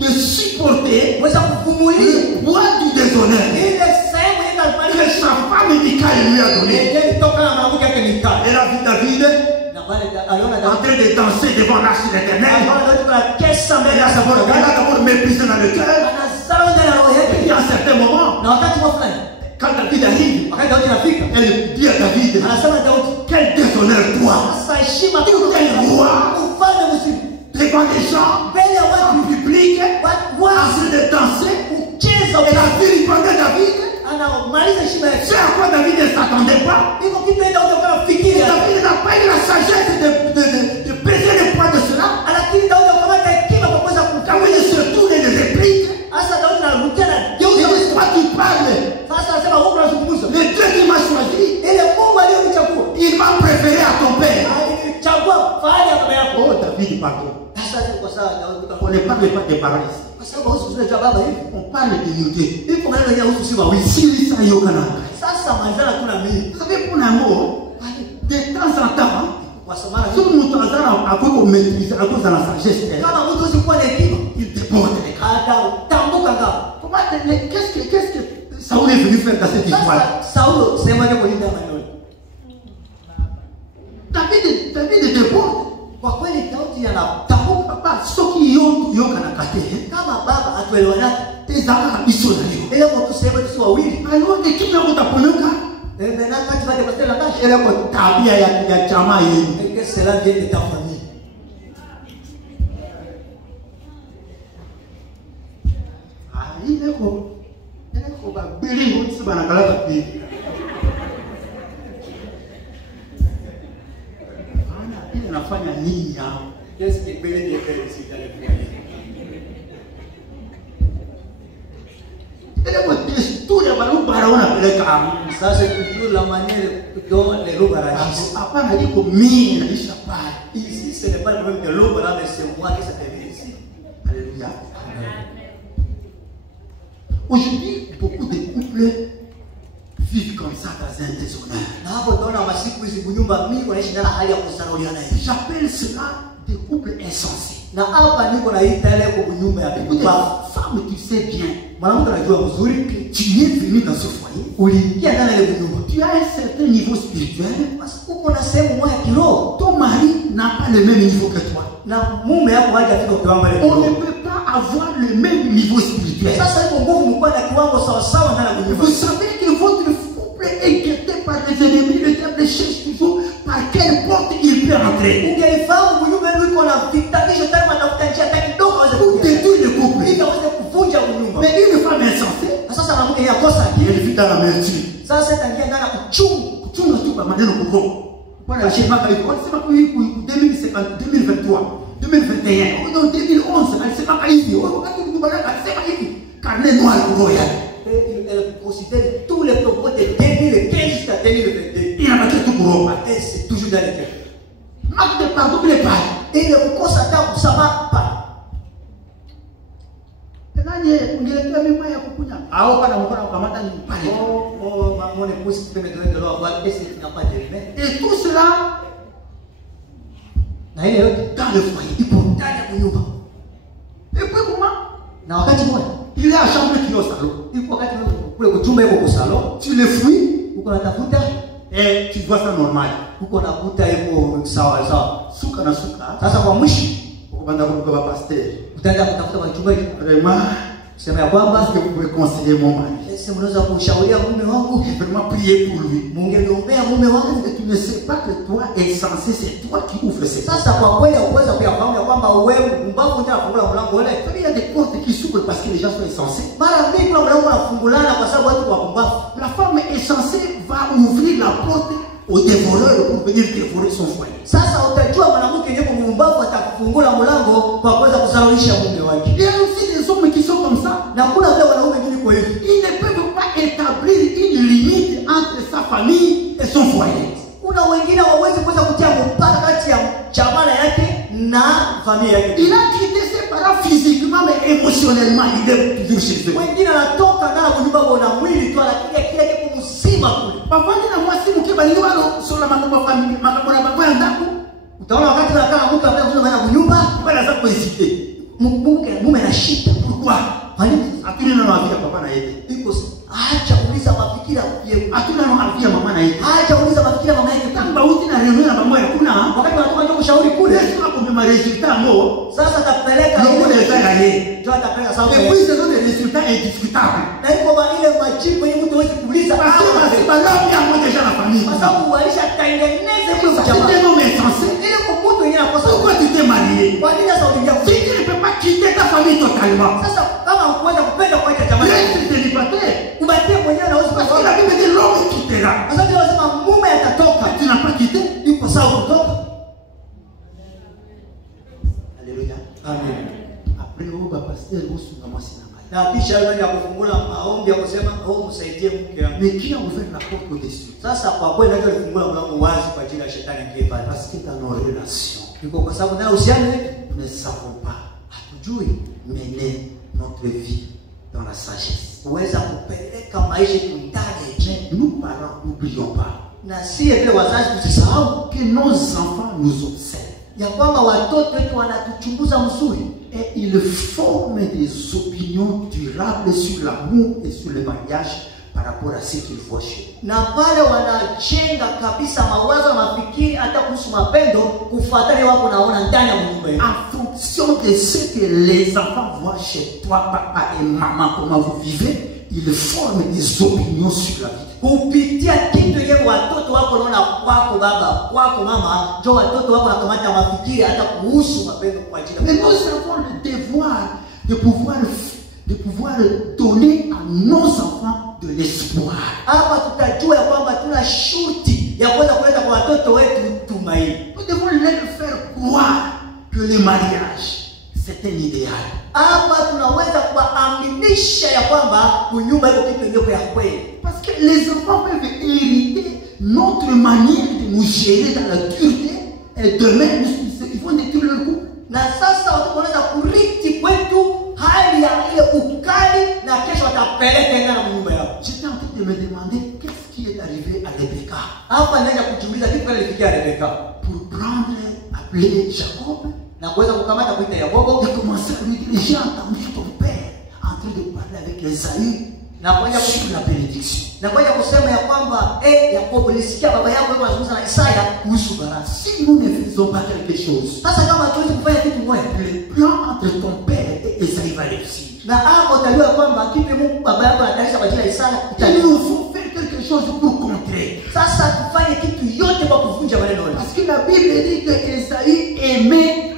de supporter le poids du déshonneur que sa femme Michal lui a donné. Elle a vu David en train de danser devant l'arche de l'Éternel. Elle a d'abord méprisé dans le cœur. Et puis à un certain moment, quand David arrive, elle dit à David, quel déshonneur toi, tout un roi, devant les gens, en public, en train de danser. Elle a vilipendé David. C'est à quoi David ne s'attendait pas. David n'a pas eu la sagesse de peser le poids de cela. David se tourne et les réplique. Il dit, toi tu parles. Le Dieu qui m'a choisi, il m'a préféré à ton père. Oh David, pardon. On ne parle pas des parents ici. On parle de unité. Vous savez, pour l'amour, de temps en temps, tout le monde a beaucoup maîtrisé à cause de la sagesse. Il déborde les cas. Qu'est-ce que Saoul est venu faire dans cette histoire? David déborde. Soki yo kanakate kama baba atuelewana tezaka biso na yo ele ko tuseme tusi wawili alors que kimya utaponoka na kati vate pastela kashi ele ko tabia ya chama yenu et que cela vient de ta famille. Ile ko ba bili utsi bana kala kapi ana ile nafanya nini yao? Qu'est-ce qui peut les faire ici dans le foyer? Ça c'est toujours la manière dont les loups agissent. Ici ce n'est pas le même que l'eau, mais c'est moi qui ça fait ici. Alléluia. Aujourd'hui, beaucoup de couples vivent comme ça dans un déshonneur. Na hapo tunaona masiku hizi kunyumba mingi wanaishi ndani hali ya kusarauliana hivi. J'appelle cela des couples insensés. Na hapa niko naita ile kunyumba ya Écoutez, baba. femme, tu sais bien, Mwanamke anajua mzuri tu es venu dans ce foyer. uliingia ndani ya ile kunyumba. Tu as un certain niveau spirituel. Basi uko na sehemu moja kiroho. Ton mari n'a pas le même niveau que toi. Na mume yako hajafika kiwango ile On ne kiroho. peut pas avoir le même niveau spirituel. Sasa iko nguvu mkwa na kiwango sawa sawa ndani ya kunyumba. Vous savez que votre couple est guetté par les ennemis. Le diable cherche toujours par quelle porte il peut entrer. Ungeifahamu kunyumba yenu iko na vitanisho tayari matafuta njia hata kidogo aweze Pour kuingia. détruire le couple. Ili aweze kuvunja kunyumba. Mais une femme insensée, Na sasa mwanamke yeye akosa akili. elle vit dans la mertume. Sasa itaingia ndani ya uchungu. Chunga tu kwa maneno kuroho. Bwana shemaka hivi. Wanasema kwa hivi 2023, 2021, non 2011, alisema hivi. Wakati mkubalaka alisema hivi. Carnet noir kuroho yake. Elle considère tous les propos de 2015 jusqu'à 2022. Inabaki tu kuroho. Et c'est toujours dans les cœurs. Acte de pardon bile pale. Ile kukosa hata kusamaha pa. Nani ungeletea mema ya kukunya? Au kana mkono ukamata ni pale. Mon épouse qui peut me donner de l'eau à boire, est-ce qu'il n'a pas de remède? Et tout cela Na ile yote dans le foyer. ipo ndani ya kunyumba. Et puis comment? Na wakati mmoja Il est à chambre qui est au salon. ipo wakati kule kuchumba iko kwa salon, Tu le fouilles uko natafuta, et tu vois ça normal. uko nakuta iko sawa sawa. Suka na suka. Sasa kwa mwisho Ukabanda kwa pasteur. utaenda kutafuta kwa chumba hiki. Vraiment, Sema ya kwamba est-ce que vous pouvez conseiller mon mari? sasa mnaweza kushauria mume wangu, Vraiment prier pour lui. mungeniombea mume wangu. Et tu ne sais pas que toi est censé, c'est toi qui ouvres ces portes. Sasa kwa kweli hauweza kuyafahamu ya kwamba wewe mbavu ndio unafungula mlango ule. Il y a des portes qui s'ouvrent parce que les gens sont insensés. Mara mingi kuna mlango unafungulana kwa sababu watu wapumbavu. La femme insensée va ouvrir la porte au dévoreur pour venir dévorer son foyer. Sasa utajua mwanamke yuko mumbavu atakufungula mlango kwa kuweza kusaulisha mume wake. Il y a aussi des hommes qui sont comme ça. Na kuna vile wanaume wengine kwa hivi. Ils ne peuvent pas établir une limite entre sa famille et son foyer. Kuna wengine hawawezi kuweza kutia mpaka kati ya jamaa yake na familia yake. Il a quitté ses parents physiquement mais émotionnellement il est toujours chez eux. Wengine anatoka ndani ya nyumba na mwili tu lakini kile kipo mzima kule. Bavandi na mwasi mukibali walo sola makambo famille makambo na babo ya ndako. Utaona wakati unakaa mke ambaye mzima na kunyumba, Bwana za kuhesite. mume na shida. Pourquoi? Kwani Atuna na mafia papa na yeye. iko acha kuuliza mafikira yeye. Atuna na mafia mama na yeye. Acha kuuliza mafikira mama yake. Tamba uti na reunion na mama kuna. Wakati wanatoka nje kushauri kule, Yesu akopema resultat mo. sasa atapeleka Loko ile za yeye. ndio atapeleka sawa. Et puis ce sont des résultats indiscutables. Na iko ba ile majibu yenye mtu hawezi kuuliza. Parce que c'est pas là bien moi déjà la famille. Kwa sababu walisha tengeneza kwa C'est jamaa. un homme insensé. Ile kumbuto yenyewe anakosa. Pourquoi tu t'es marié? Kwa nini sasa uliingia? Si tu ne peux pas quitter ta famille totalement. Sasa kama hukuweza kupenda kwa ile jamaa, Reste célibataire. ubatie mwenyewe na Parce que usipo. la Bible dit l'homme quittera. Sasa ndio lazima mume atatoka. Tu n'as pas quitté. Iko sawa kutoka. Alléluia. Amen. Après au pasteur osunga mwasi na ngai. Na kisha yule ya kufungula maombi ya kusema msaidie mke wangu. Mais qui a ouvert la porte au-dessus? Sasa kwa kweli ndio alifungula mlango wazi kwa ajili ya shetani ingie pale. Parce que dans nos relations, Iko kwa sababu na uhusiano wetu nous ne savons pas hatujui mener notre vie dans la sagesse. kuweza kupeleka maisha yetu ndani. Mais nous parents, n'oublions pas Na si vile wazazi tusisahau que nos enfants nous observent ya kwamba watoto wetu wanatuchunguza mzuri. et ils forment des opinions durables sur l'amour et sur le mariage par rapport à ce qu'ils voient chez nous. Na pale wanajenga kabisa mawazo na mafikiri hata kuhusu mapendo kufuatana wako naona ndani ya nyumba yetu. En fonction de ce que les enfants voient chez toi, papa et maman, comment vous vivez, ils forment des opinions sur la vie. Kupitia kitu yeye watoto wako naona kwako baba, kwako mama, ndio watoto wako nakamata mafikiri hata kuhusu mapendo kwa ajili Mais ya nous avons le devoir de pouvoir donner à nos enfants de l'espoir. hapa tutajua ya kwamba tuna shuti ya kuweza kuleta kwa watoto wetu tumaini. Nous devons leur faire croire que le mariage, c'est un idéal. Hapa tunaweza kuwaaminisha ya kwamba kunyumba iko kitu ndio ya kweli. Parce que les enfants peuvent hériter notre manière de nous gérer dans la dureté et demain, ils vont détruire leur couple. Na sasa watoto wanaweza kuriti kwetu hali ya ile ukali na kesho watapeleka ndani ya nyumba yao. J'étais en train de me demander qu'est-ce arrivé à Rebecca? Hapa nenda kujiuliza kitu gani kilifikia Rebeka Pour prendre, appeler Jacob na kuweza kukamata kuita Yakobo et commencer à lui dire, j'ai entendu ton père en train de parler avec Esaü na kuja sur la bénédiction. na kuja kusema ya kwamba Yakobo, nilisikia baba yako yuko anazungumza na Isaya kuhusu baraka. Si nous ne faisons pas quelque chose, Sasa kama tuwezi kufanya kitu moja, le plan entre ton père et Esaü va réussir. na hapo utajua kwamba kipi Mungu baba yako anatarisha kwa ajili ya Isaya Il itaisha. nous faut faire quelque chose pour contrer. Sasa tufanye kitu yote kwa kuvunja maneno yale. Parce que la Bible dit que Esaü aimait,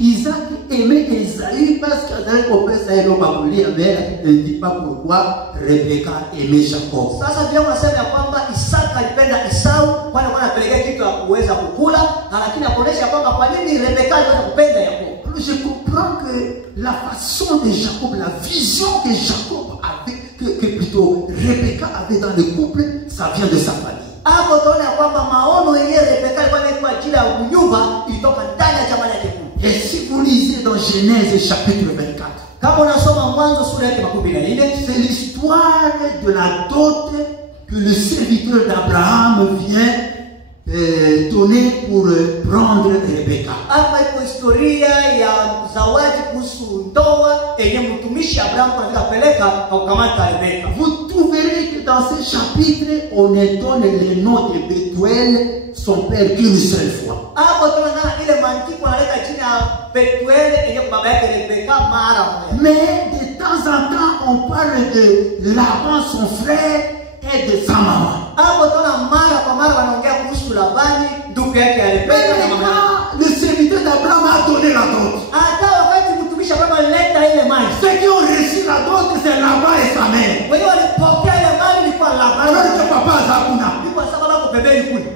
Isaac aimait Esaü parce qu'Isaac comprenait ça et non pas pour lui, mais ne dit pas pourquoi Rebecca aimait Jacob. Sasa Biblia inasema ya kwamba Isaka alipenda Esau kwani alikuwa anapelekea kitu ya kuweza kukula, na lakini akuonesha kwamba kwa nini Rebeka aliweza kupenda Yakobo. Alors je comprends que la façon de Jacob, la vision que Jacob avait, que plutôt Rebecca avait dans le couple, ça vient de sa famille. Hapo tunaona ya kwamba maono yenyewe Rebeka alikuwa ni kwa ajili ya nyumba ilitoka ndani ya jamaa yake. Et si vous lisez dans Genèse chapitre 24, kama unasoma Mwanzo sura yake 14, c'est l'histoire de la dot que le serviteur d'Abraham vient donner pour prendre Rebecca. Hapa iko historia ya zawadi kuhusu ndoa yenye mtumishi Abraham anataka peleka kwa kukamata Rebecca. Vous trouverez que dans ce chapitre, on donne le nom de Bethuel, son père, qu'une seule fois. Hapo tunaona ile maandiko analeta jina Bethuel yenye baba yake Rebecca mara moja. Mais de temps en temps, on parle de Laban, son frère, et de sa maman. Hapo tunaona mara kwa mara wanaongea kuhusu Labani, ndugu yake ya Rebecca na mama yake. Le serviteur d'Abraham a donné la dot. Hata wakati mtumishi Abraham alileta ile mali, Ceux qui ont reçu la dot, c'est Laban et sa mère. wewe walipokea ile mali ni kwa Alors Labani. que papa a Zakuna. Ni kwa sababu hapo pembeni kule.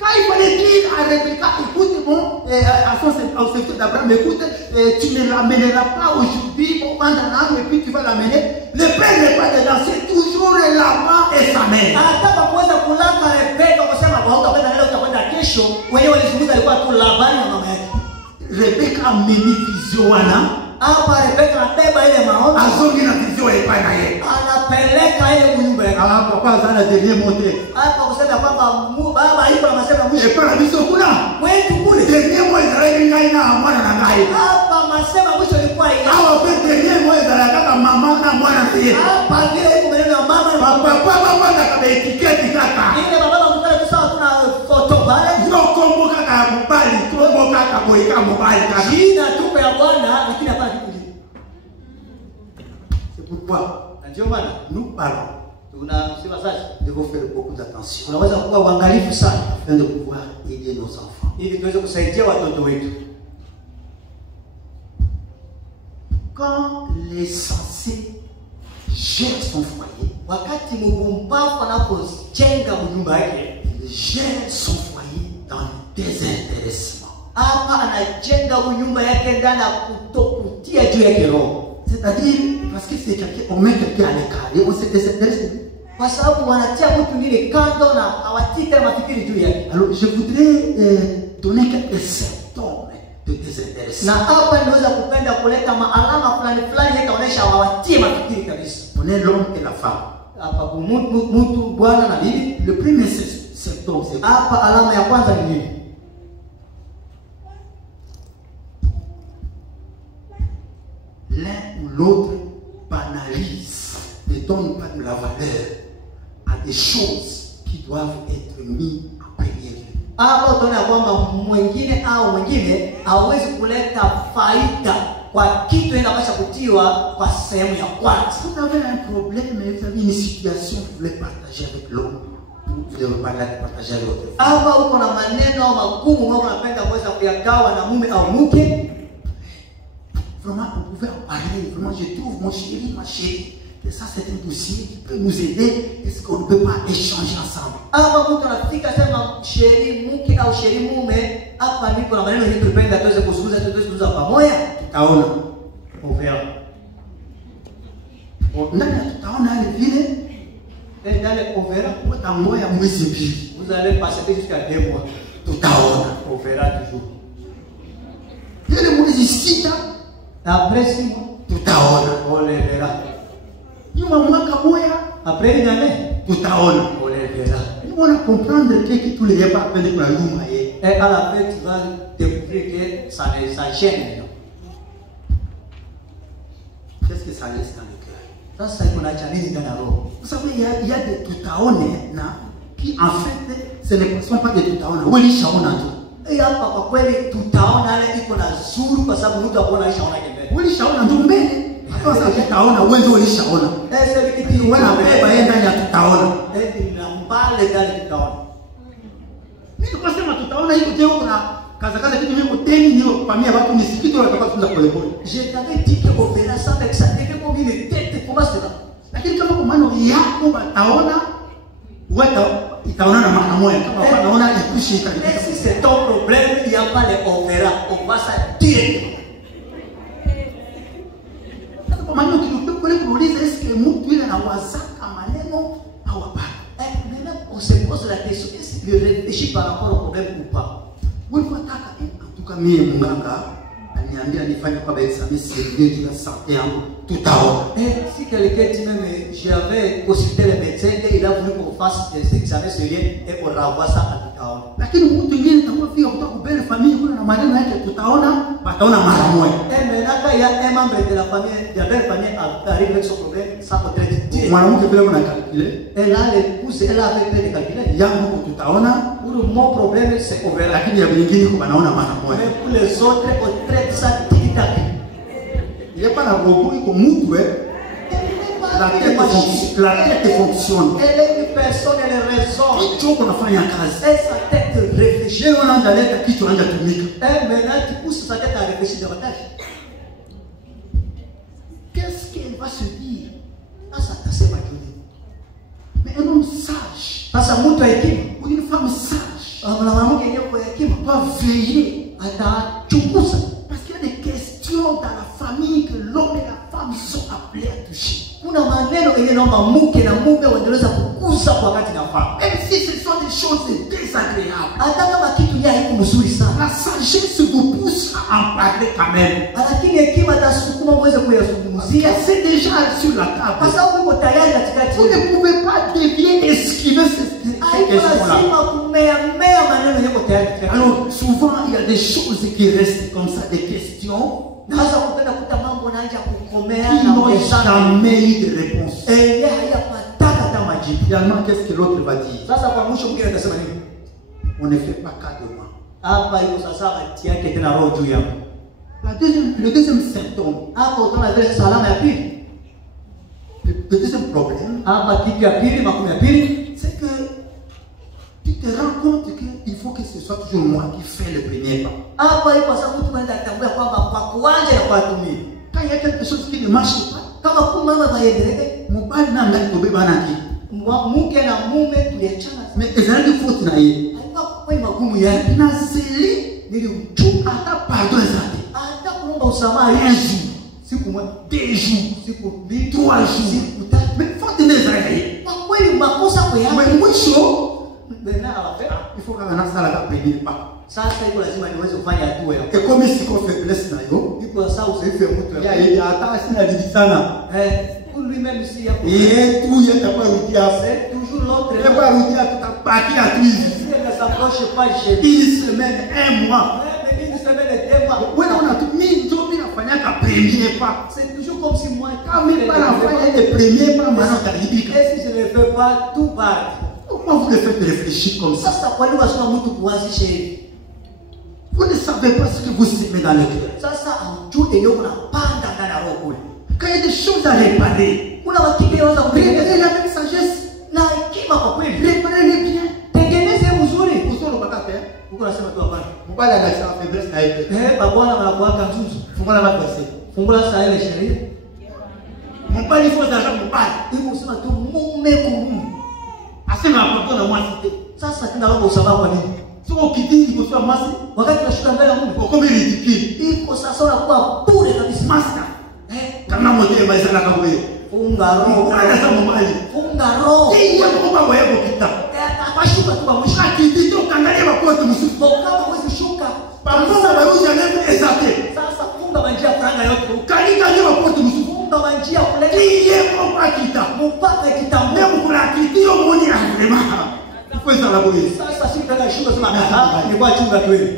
Quand il fallait dire à Rebecca, écoute, à au serviteur d'Abraham, écoute, tu ne l'amèneras pas aujourd'hui au Mandanago et puis tu vas l'amener. Le père n'est pas dedans, c'est toujours Laban et sa mère. Anataka kuweza kulaka Rebecca kusema kwa utakwenda leo utakwenda kesho, wenyewe walizungumza alikuwa tu Labani na mama yake. Rebecca a mené vision wana. Hapa Rebecca anabeba ile maono, Azongi na vision epa na ye. anapeleka ile nyumba yake. Ah, papa azana dernier monté. Hapa kusema kwamba baba yuko na masema mwisho. Et par la vision kuna. Wetu kule. Dernier mois Israeli ngai na mwana na ngai. Hapa masema mwisho ilikuwa ile. Awa pe dernier mois Israeli kaka mama na mwana ndiye. Hapa ile iko maneno ya mama na Papa na kaba etiketi kaka. ile baba mkale tu sawa tuna foto pale. Ndio kombo kaka mubali, kombo kaka boika mubali kaka. Jina tupe ya Bwana lakini hapana kitu kingine. C'est pourquoi Ndio maana nous parlons. tunasema sasa Devons faire beaucoup d'attention tunaweza kuwa uangalifu sana afin de pouvoir aider nos enfants. ili tuweze kusaidia watoto wetu. Quand les sensés gèrent son foyer, Wakati mpumbavu anapojenga nyumba yake, il gère son foyer dans le désintéressement. hapa anajenga nyumba yake ndani ya kutokutia juu yake roho. C'est-à-dire, parce que c'est quelqu'un, on met quelqu'un à l'écart et on se désintéresse. Kwa sababu wanatia mtu ngine kando na hawatii tena mafikiri juu yake. Alors, je voudrais donner quelques symptômes de désintéressement. Na hapa niweza kupenda kuleta maalama fulani fulani yataonesha hawatii mafikiri kabisa. On est l'homme et la femme. Hapa mtu bwana na bibi. Le premier symptôme, c'est hapa alama ya kwanza ni nini? l'un ou l'autre banalise, ne donne pas de la valeur à des choses qui doivent être mises en premier lieu. Hapa utaona kwamba mwingine au mwingine hawezi kuleta faida kwa kitu inapaswa kutiwa kwa sehemu ya kwanza. Vous avez un problème, vous avez une situation que vous voulez partager avec l'homme, vous devez partager avec votre femme. Hapa uko na maneno magumu ambayo unapenda kuweza kuyagawa na mume au mke. Vraiment, on pouvait en parler. Vraiment, je trouve mon chéri, ma chérie. Et ça, c'est un dossier qui peut nous aider. Est-ce qu'on ne peut pas échanger ensemble? Hapa mtu anafika sema sheri mke au sheri mume, hapa niko na maneno yetu tupenda tuweze kuzungumza pamoja. Tutaona. Overa. Ndani tutaona ile vile. Ndani overa Kwa moya mwezi mbili. Vous allez passer jusqu'à 2 mois. Tutaona. Overa toujours. Ile mwezi sita. Après 6 mois. Tutaona. On le verra. Nyuma mwaka moya. Après une année. Tutaona. On le verra. on a comprendre que tout les pas à peine pour la luma. Et à la fin, tu vas découvrir que ça gêne. Qu'est-ce que ça laisse dans le cœur? Ça, c'est qu'on a déjà dans la robe. Vous savez, il y a des tutaone qui en fait, ce ne sont pas des tutaone. Oui, ils sont en et hapa kwa kweli tutaona ile iko na zuru kwa sababu mtu akuona ishaona kembele. Wewe ishaona ndio mbele. Kwa sababu tutaona wewe ndio ulishaona. Sasa kitu wewe unabeba yenda ya tutaona. Na mbale gani tutaona. Mimi kwa sema tutaona hiyo je kuna kaza kitu mimi kuteni niyo pamia watu nisikito watakuwa tunza pole pole. Je t'avais dit que on verra ça avec ça devait comme une tête comment c'est là. Lakini kama kwa maana yako bataona wewe itaona na mara moja kama wanaona ikushi ikalipita. Si c'est ton problème, il n'y a pas les on verra, on va ça directement. Sasa kwa maana kile kuuliza est-ce que mtu ile anawazaka maneno au hapana? Maintenant on se pose la question, est-ce qu'il réfléchit par rapport au problème ou pas? Wewe unataka en tout cas mimi mganga aliniambia nifanye kwa examen sérieux de la santé yangu tutaona. Si quelqu'un dit même j'avais consulté le médecin et il a voulu qu'on fasse des examens sérieux et qu'on renvoie ça à tutaona. Lakini mtu mwingine atakapofika kutoka kubele familia kuna na maneno yake tutaona wataona mara moja. Maintenant il y a un membre de la famille, de la belle famille arrive avec son problème, ça peut être mwanamke vile mna calculer. Elle a l'épouse, elle a fait des calculs. Yangu tutaona pour mon problème c'est on verra. Lakini ya wengine kwa wanaona mara moja. Mais pour les autres on traite ça tic-tac. Il n'y a pas la robot qui mouille, la tête fonctionne. Elle est une personne, elle raison. Et sa tête réfléchit. Maintenant tu pousses sa tête à réfléchir davantage. Qu'est-ce qu'elle va se dire? Mais un homme sage, ou une femme sage, doit veiller. Parce qu'il y a des questions dans la famille que l'homme et la femme sont appelés à toucher. Même si ce sont des choses désagréables, la sagesse vous pousse à en parler quand même. C'est déjà sur la table. Vous ne pouvez pas dévier, esquiver ces questions-là. Alors souvent il y a des choses qui restent comme ça, des questions qui n'ont jamais eu de réponse. Finalement, qu'est-ce que l'autre va dire? On ne fait pas cas de moi. Le deuxième symptôme, le deuxième problème, c'est que tu te rends compte qu'il faut que ce soit toujours moi qui fais le premier pas. Quand il y a quelque chose qui ne marche pas, mon père n'a pas de banaki. Mais les gens faut travailler. Na zeli, ata pardon un jour, 2 jours, 3 jours. Mais faut tenir travailler. Mais moi chaud. Il faut qu'on ait ça la premier pas. Et comme ici qu'on fait blesse na yo, il y a attaché na libisana. Pour lui-même ici, et tout il y a pas routier. C'est toujours l'autre. Il y a pas routier tout à partir à tout. Il ne s'approche pas chez une semaine, 1 mois. Une semaine et 2 mois. Oui, on a tout mis job il a fallu qu'à premier pas. C'est toujours comme si moi quand même pas la faire le premier pas maintenant caribique. Et si je ne fais pas tout part. Pourquoi vous le faites réfléchir comme ça? Vous ne savez pas ce que vous semez dans le cœur. Quand il y a des choses à réparer, réparez la même sagesse. Réparez-les bien. Mon père, il faut d'argent, mon père. Asema hapo na mwasi. Sasa tunalomba usamaha kwa nini? Sio kidini kwa sababu mwasi. Wakati tunashuka mbele ya Mungu kwa kama ridikili. Iko sasa unakuwa bure kabisa. Master. Kama mmoja maisha na kama wewe. Funga roho. Sasa mbali. Funga roho. Yeye kwa wewe kita. Atashuka tu kwa mwisho. Kidito kaangalia mapoto msifu. Kama wewe shuka. Pamoja na ruja neno ezate. Sasa funga manjia franga yote. Kalika ndio mapoto msifu. Funga manjia kule. Yeye kwa kita. Mpaka kitambo. Ndio kuna kitio mmoja anasema. faut élaborer. Sasa si kitaka shuka sema ni kwa chunga tu wewe.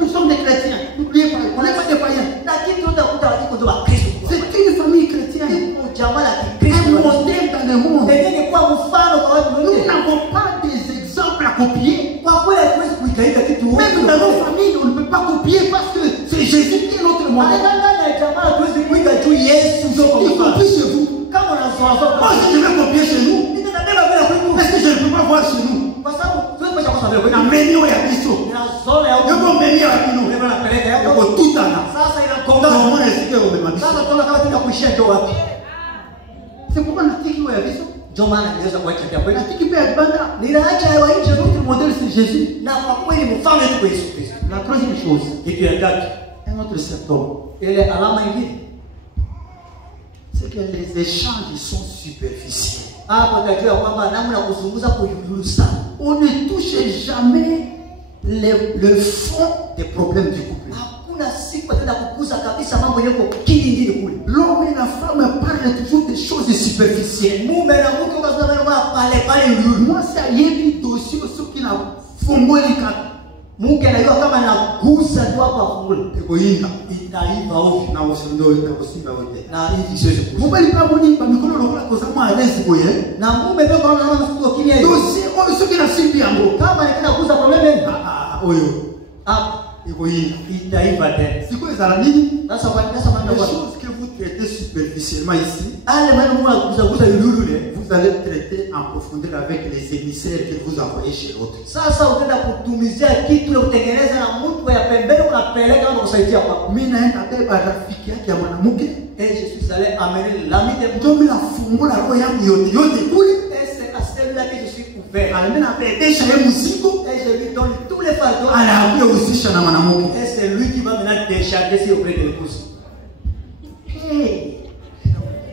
Nous sommes des chrétiens. N'oubliez pas, on n'est pas des païens. Lakini utakuta watu ndio wa Kristo. C'est une famille chrétienne. Jamaa la Kristo. Un modèle dans le monde. Ndio kwa mfano kwa watu Nous wote. n'avons pas des exemples à copier. Kwa kweli hatuwezi kuiga kitu wote. Même dans nos familles, on ne peut pas copier parce que c'est Jésus qui est notre modèle. Ndani ya jamaa hatuwezi kuiga tu Yesu ndio kwa Il mfano. copie chez vous. Kama unazoazoa. Moi, si je vais copier chez nous, Ninataka vile kwetu. est-ce que je ne peux pas voir chez nous? Kwa sababu tuwezi kuacha kwa sababu Na menu ya biso. inazola ya Yoko menu ya bino. Ndio napeleka Yoko yako. tutana. Sasa Ndio inakongana. mwana sike umemaliza. Sasa tunaona kama tunakuishia ndio wapi. C'est pourquoi natiki wa biso. Ndio maana niweza kuacha kwa kweli. Natiki pe akibanda. Ninaacha ya nje Notre modèle c'est Jésus. na kwa kweli mfano wetu kwa Yesu Kristo. La troisième chose, Kitu ya tatu, un autre symptôme, ile alama nyingine. c'est que les échanges sont superficiels. Hapo tajua kwamba namna kuzungumza kuyulu sana. On ne touche jamais le fond des problèmes du couple. Hakuna siku ataenda kukuza kabisa mambo yako kilindini kule. L'homme et la femme parlent toujours des choses superficielles. Mume na mke ukazungumza mambo pale yulu. Moi, c'est un dossier ceux qui n'a fongoli kaka. Mke anajua kama nagusa tu hapa fungule. Eboyinga. Itaiva ovyo. Na wosindo na wosimba wote. Na hivi siwezi kuuza. Mobali pa moni ba mikolo lokola koza mwa alezi boye. Na mume pia kaona kama msiku kimya hiyo. Dossier on ceux qui n'a simbi yango. Kama nikaenda kuuza probleme. Oyo. Hapo Eboyinga. itaiva tena. Siko ezala nini? Sasa mambo Les kwa choses que vous traitez superficiellement ici, ale maneno mwa kuuza yulu le. vous allez traiter en profondeur avec les émissaires que vous envoyez chez l'autre. Sasa utaenda kutumizia kitu ya kutengeneza na mtu ya pembeni unapeleka kama kusaidia kwa. Mimi naenda beba rafiki yake ya mwanamke, Je suis allé amener l'ami de ndio mimi nafungula roho yangu yote kule. Et c'est à celui-là que je suis ouvert. Mimi napelekesha yeye mzigo, Et je lui donne tous les fardeaux. anaambia usisha na mwanamke. Et c'est lui qui va maintenant décharger ses auprès de l'épouse. Hey,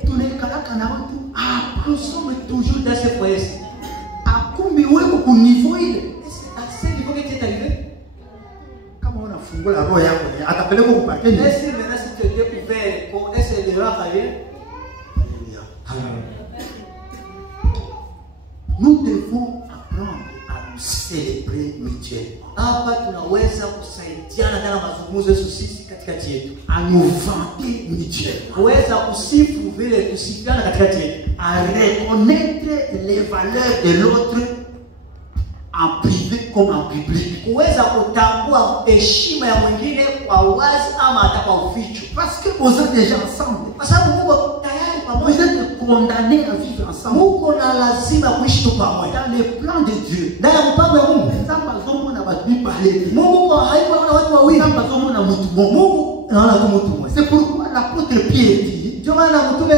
tunakalaka na watu hapa. Nous sommes toujours dans ce foyer. Akumbi wewe ku niveau ile. Et c'est à ce niveau que tu es arrivé. Kama unafungula roho yako, atapeleka kupakeni. Et si maintenant si tu es ouvert, est-ce que le roi arrive? Nous devons apprendre à nous célébrer mutuellement, Hapa tunaweza kusaidiana ndani ya mazungumzo yetu sisi katikati yetu. à nous vanter mutuellement, Kuweza kusifu vile kusifiana katikati yetu. à reconnaître les valeurs de l'autre en privé comme en public. Kuweza kutambua heshima ya mwingine kwa wazi ama hata kwa uficho. Parce que vous êtes déjà ensemble. Kwa sababu Mungu tayari Vous pamoja. êtes condamnés à vivre ensemble. Mungu na lazima kuishi tu pamoja. Dans le plan de Dieu. Ndani ya mpango ya Mungu. Mungu kwa haikuwa watu wawili. Mungu anaona tu mtu mmoja. C'est pourquoi l'apôtre Pierre dit Ndio maana mtume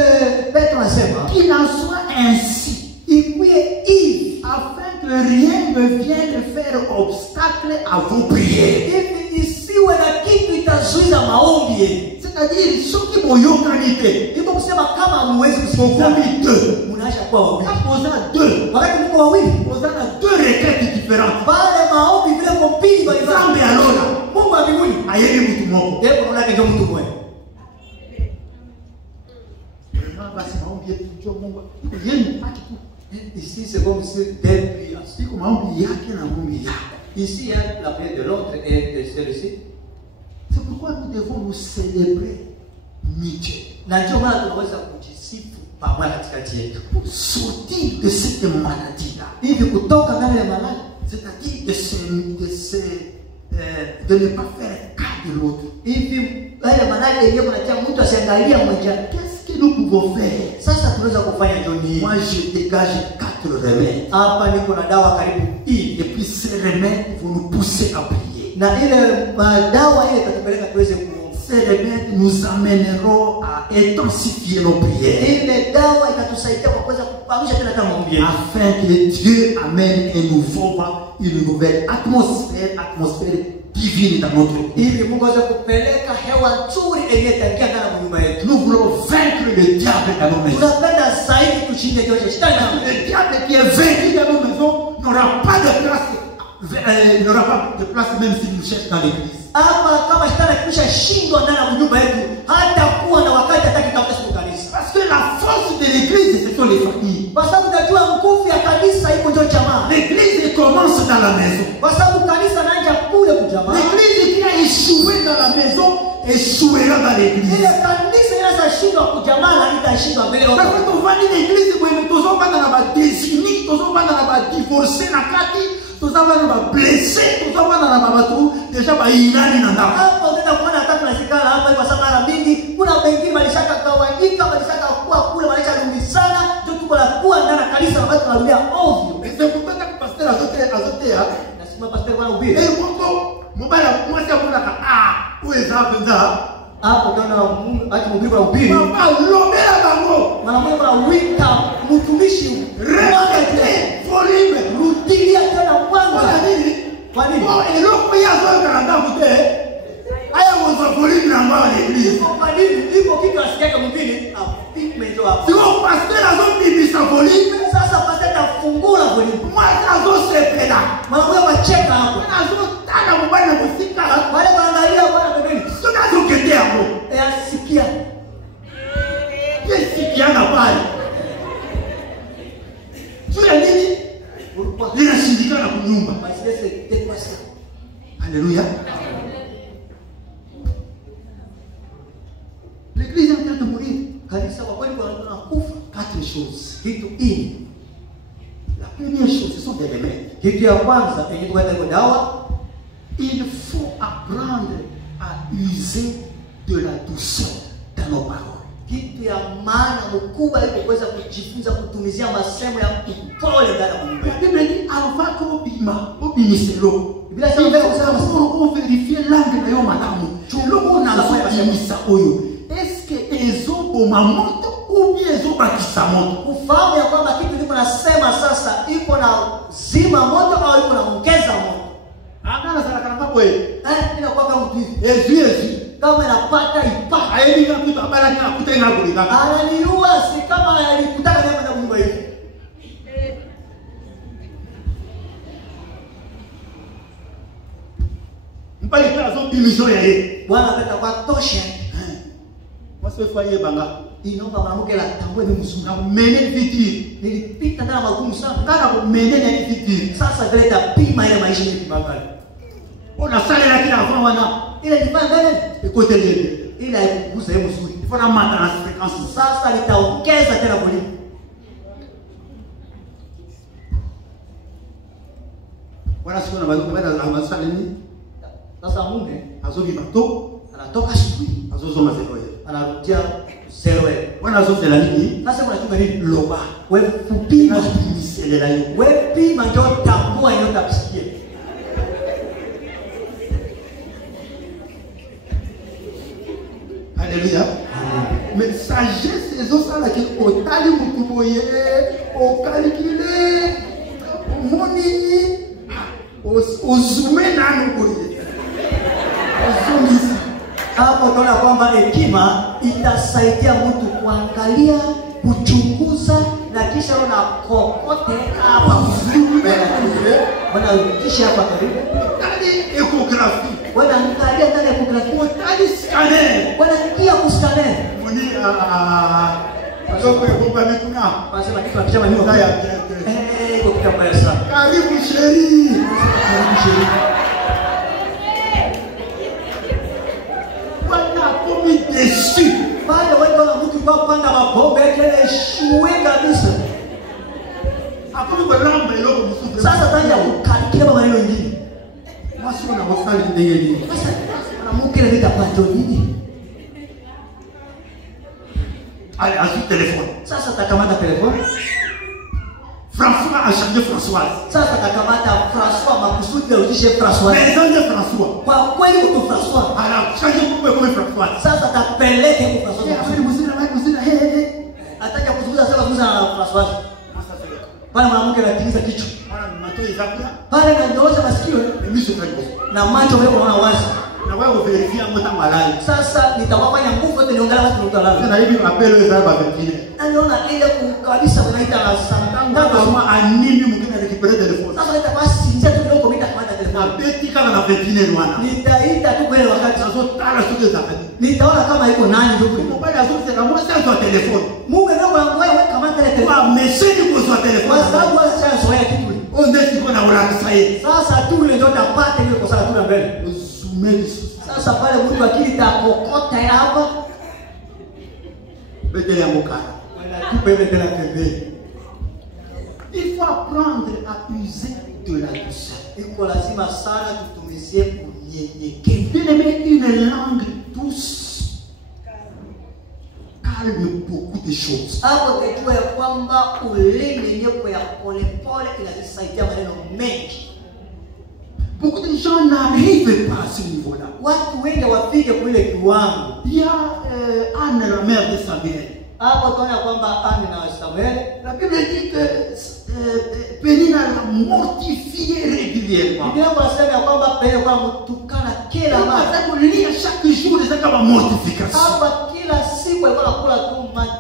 Petro anasema qu'il en soit ainsi, ikuwe hivi afin que rien ne vienne faire obstacle à vos prières. hivi isiwe na kitu itazuiza maombi yenu. C'est-à-dire, ceux qui m'ont Iko kusema kama hamwezi sont kusikizana, commis deux. mnaisha kuwa wawili. Quand on a deux, Wakati mko wawili, on a deux requêtes différentes. baada ya maombi vile kwa pili kwa Zambi alona. Mungu wa mbinguni Ayeni mtu moko. yeye unaona kama mtu mmoja. Vraiment, basi maombi yetu njoo Mungu. Yeni haki tu. Ici c'est comme si deux prières. Siko maombi yake na maombi yako. Ici il y a la prière de l'autre et de celui-ci. C'est pourquoi nous devons nous célébrer mutuellement. Na ndio maana tunaweza kujisifu pamoja katikati yetu. Pour sortir de cette maladie-là. Hivi kutoka ndani ya maradhi, C'est-à-dire de ne pas faire cas de l'autre. hivi wale maradhi yenyewe kunatia mtu asiangalia mmoja. Qu'est-ce que nous pouvons faire? Sasa tunaweza kufanya nini? Moi, je dégage 4 remèdes. Hapa niko na dawa karibu hii. Et puis ces remèdes vont nous pousser à prier. Na ile dawa ile itatupeleka tuweze kuomba. Ces remèdes nous amèneront à intensifier nos prières. Ile dawa itatusaidia kwa kuweza kupamusha tena kama maombi yetu. Afin que Dieu amène une nouvelle atmosphère divine dans notre vie. Ili Mungu aweze kupeleka hewa nzuri iliyotangia ndani ya nyumba yetu. Nous voulons vaincre le diable dans nos maisons. Tunapenda zaidi tushinde kioo cha shetani. Le diable qui est vaincu dans nos maisons n'aura pas de place. Il n'aura pas de place même s'il nous cherche dans l'église. Hapa kama shetani kisha shindwa ndani ya nyumba yetu, hata kuwa na wakati hata kitafuta siku kanisa. Parce que la force de l'église, ce sont les familles. Kwa sababu tunajua nguvu ya kanisa ndio jamaa. L'église commence dans la maison. Kwa sababu kanisa naanza kule kwa jamaa. L'église qui a échoué dans la maison échouera dans l'église. Ile kanisa inaweza shindwa kwa jamaa na itashindwa mbele yao. Parce que tu vas dans l'église pour nous tous on va dans la désunis, tous on va dans la divorcer na kati, tous on va dans la blesser, tous on va dans la batu déjà ba ilani na ndako. Hapo tena kuona hata tunasikana hapa kwa sababu mara mingi kuna wengine walishaka kawanyika, walishaka kuwa kule, walishaka lumizana, ndio tuko la kuwa ndani ya kanisa na watu wanarudia ovyo. C'est pourquoi que pasteur azote ha. Nasema pastor bwana ubiri. Mbaya mwasi akuna ka uweza kwanza. Hapo kana hata mhubiri bwana ubiri. Mama lomela bango. Mwanamke bwana wika mtumishi. Répétez volume. Rudilia tena mwanzo. Kwa nini? Oh, eloko ya zo karanda mute. Aya mwanzo volume na mbao l'église. Kwa nini? Iko kitu asikia mwingine pigment hapo. Sio pasteur azobibisa volume. Sasa pastor atafungula volume. Mwasi azosepela. Mwanamke wacheka hapo. Azotaka mbana kusika. Wale waangalia bwana pembeni. Sio nazokete hapo. Asikia. Yesikia na pale. Sio nini? Linashindikana kunyumba. Alléluia. L'église est en train de mourir. Kanisa kwa kweli wanakufa. 4 choses. Kitu hii. La première chose, ce sont des remèdes. Kitu ya kwanza yenye tunaita kwa dawa, il faut apprendre à user de la douceur dans nos paroles. Kitu ya maana mkubwa ili kuweza kujifunza kutumizia masemo ya upole ndani ya Mungu. La Bible dit avant que obimiselo. Biblia inasema on vérifie langue na yo malamu. Loko na zobimisa oyo. Est-ce que ezoboma moto ou bien ezobakisa moto? Kufahamu ya kwamba kitu niko nasema sasa iko na zima moto au iko na ongeza moto. Angana sana kana papo Ina kwa kama mtu hivi. Yesu kama inapata ipaka. Ayebi ngapi babala ni akutenga kulika. Ananiua si kama yalikutaka nyama na Mungu hivi. Mpali kwa zo bimisho ya yeye. Bwana peta kwa tosha. Wasifaye banga. Inaomba mwanamke la tambue ni mzuri. Na kumene viti. Nilipita ndani magumu sana. Kana kumene na viti. Sasa vile tapima ile maisha ni kibagani. Ona sale la kila kwa wana. Ile nifanya gani? Ekote lele. Ile haikuguza yeye mzuri. Ifona mata na frequency. Sasa nitaongeza tena volume. Wana siku na bazungumza na masale ni. Sasa mume azobi bato anatoka asubuhi, azozoma zero yeye. Anarudia zero yeye. Wana azozela nini? Sasa unachunga nini? Loba. Wewe kupima kumiselela hiyo. Wewe pima ndio tambua ndio utakusikia. Alléluia. Mais sagesse c'est ça là qui otali mutuboye, okalikile, moni, ozume nanu boye. Ozumisi. Hapo tunaona kwamba hekima itasaidia mtu kuangalia, kuchunguza na kisha una kokote hapa kisha hapa karibu. Kali echographie. Wanaangalia ndani ya echographie. Kali scanner. Wanaingia kuskane. Moni Yoko yomba mikuna. Wanasema kitu akisema hiyo kaya. Kwa kitu mbaya sana. Karibu sheri. Karibu sheri. Komi dessus. Pale wewe na mtu kwa panda mabombe yake shue kabisa. Hapo kwa lamba leo msufu. Sasa tanja ukalikia baba maneno mengine. Mwasi wana wasali ndege nini? Sasa mwanamke anataka pato nini? Allez, à son téléphone. Sasa takamata telefoni. François a changé Françoise. Sasa takamata François makusudi urudishe François. Maison de François. Kwa kweli mtu François. Alors, changez comme François. Sasa tapeleke kwa François. Après mzina hey. Ataka kuzungumza sasa kuzungumza na François. Pale mwanamke anatimiza kichwa. Mwana mato izapia. Pale kanyoosha masikio na macho wewe unaona wazi. Na wewe verifia mta malai. Sasa nitawafanya nguvu yote niongala watu mtalala. Sasa hivi apelo za baba vingine. Aliona ile kabisa wanaita la santanga kama anini mwingine alikipeleka telefoni. Sasa nitapasi sinja tu kidogo mita kamata telefoni. Na beti kama na vingine mwana. Nitaita tu kwa wakati sasa tala sio za kadi. Nitaona kama iko nani ndio. Mbaya azote na mmoja kwa telefoni. Mungu ndio wangu wewe kamata telefoni. Kwa message kwa telefoni. Kwa sababu sasa zoea kitu na ulaksaye. Sasa tu ile ndio tapata ile kwa sababu tu mbele. Uzumeli. Sasa pale mtu akili takokota hapa. Betele ya mokara. Wala tupe tena pembeni. Il faut apprendre à user de la douceur. Iko lazima sana tutumizie kunyenyekea. Bien-aimé, une langue douce calme beaucoup de choses. Hapo tajua ya kwamba ulimi nyeko ya polepole inasaidia maneno mengi. Beaucoup de gens n'arrivent pas à ce niveau-là. Watu wengi wafike kule kiwango. Il y a Anne, la mère de Samuel. Hapo tunaona kwamba Anne na Samuel, La Bible dit que Pénina l'a mortifié régulièrement. Biblia inasema ya kwamba Penina kwa mtukana kila mara. Parce que lit chaque jour les actes de mortification. Hapa kila siku alikuwa anakula tu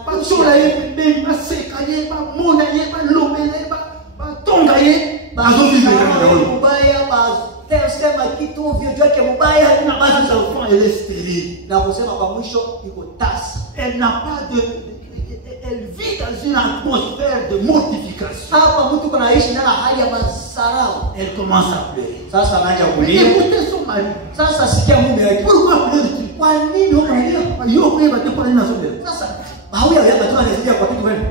Parce que là il est bien sécaillé, pas monaillé, pas lobelé, pas tongaillé. Mbaya sema kitu vyo yake mbaya Na base de enfant elle est stérile. na kusema kwa mwisho iko tasa. Elle n'a pas de elle vit dans une atmosphère de mortification. Hapa mtu kunaishi na hali ya masarau. Elle commence à pleurer. Sasa anaanza kulia. Écoutez son mari. Sasa sikia mume wake. Pourquoi pleurer-tu? Kwa nini unalia? Yo kwa te parler dans son belle. Sasa hauya yaka tu anasikia kwa kitu gani?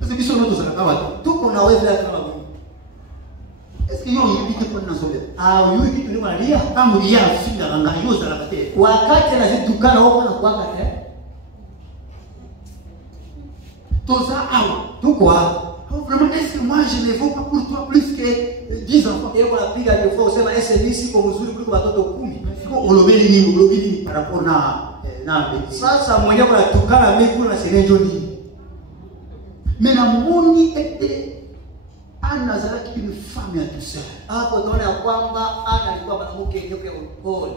Parce que biso noto za kawa. Tuko na wewe hata kama wewe. Est-ce que yo yibite parler dans son belle? Ah, yule kitu ni analia. Kama ya finga ranga yo za la tete. Wakati anazitukana huko na kuanga Toza awa. tuko hapo. Oh, vraiment, est-ce que moi je ne vaux pas pour toi plus que 10 enfants? Yeye anapiga telefoni usema SMS kwa mzuri kuliko watoto 10. Olobeli ni par rapport na bébé. Sasa mwenyewe anatukana mimi kuna senejo nini? Mais la moni était Anne Nazareth une femme à douceur. Hapo tunaona ya kwamba Ana alikuwa mwanamke yenye upole.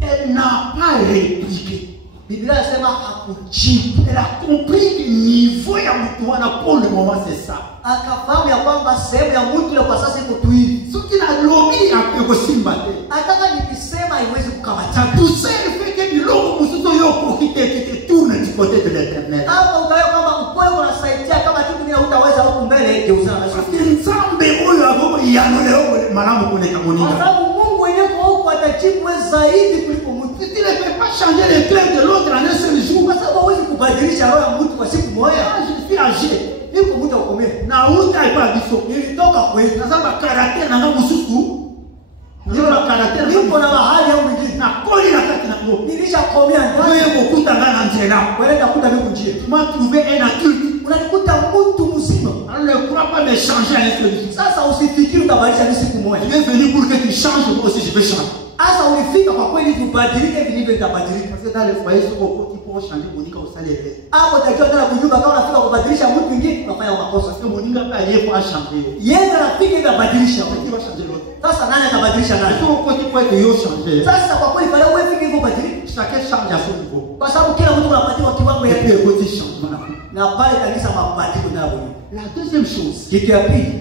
Elle n'a pas répliqué. Biblia inasema hakujibu. Elle a compris que niveau ya mtu wana pour le moment c'est ça. Akafahamu ya kwamba sehemu ya mtu ile kwa sasa iko tu hivi. Ce qui a lobby a peu kosimba te. Ataka nikisema haiwezi kukamata. Ta douceur fait que biloko musuto yo profiter qui te tourne du côté de l'éternel. Hapo utaona kwamba upole unasaidia kama kitu kingine hutaweza huko mbele geuzana na Parce que nzambe oyo agogo yanoleo malamu koneka kwa moninga. sababu Mungu mwenyewe kwa huko atajibu zaidi kuliko mtu. Tu ne peux pas changer le cœur de l'autre en un seul jour. Kwa sababu huwezi kubadilisha roho ya mtu kwa siku moja. Je suis âgé. Niko mtu akomea. Na uta ipa biso. Nilitoka kwetu. Nazamba caractère nanga mususu. Ndio na caractère. Niko na mahali au mwingine. Na koli na kati na ngo. Nilishakomea ndani. Wewe mokuta ngana nzela. Wewe ndakuta mimi njia. Tu m'as trouvé un adulte. Unanikuta mtu mzima. On ne pourra pas me changer à un seul jour. Sasa usifikiri utabadilisha ni siku moja. Je vais venir pour que tu changes, moi aussi je vais changer. Sasa ulifika kwa kweli kubadilika hivi ndivyo itabadilika. Parce que dans les foyers, ce qu'on peut changer, Monica au salaire. Hapo tajua tena kujua kama unafika kubadilisha mtu mwingine unafanya makosa. Parce que Monica peut aller pour changer. Yeye anafika itabadilisha. Qui va changer l'autre? Sasa nani atabadilisha nani? Parce qu'on peut dire que yo changer. Sasa kwa kweli pale wewe fike hivyo badilika. Chacun change à son niveau. Kwa sababu kila mtu anapatiwa kiwango Et ya puis écoutez changement. na pale kanisa mabadiliko ndio. La deuxième chose, Kitu ya pili,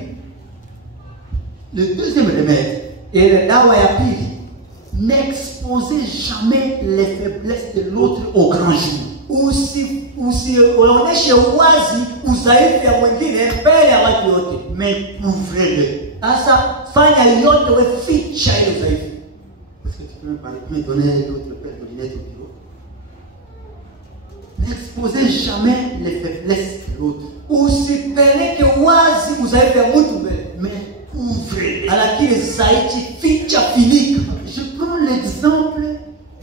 le deuxième remède, ile dawa ya pili, n'exposez jamais les faiblesses de l'autre au grand jour. usionyeshe wazi udhaifu ya mwingine mbele ya watu wote. Mais couvrez-le. Sasa fanya yote wewe ficha ile udhaifu. Est-ce que tu peux me donner l'autre paire de lunettes au bureau? N'exposez jamais les faiblesses de l'autre. Usipeleke wazi udhaifu ya mtu mbele. Mais couvrez-le. Lakini zaidi ficha finika. Je prends l'exemple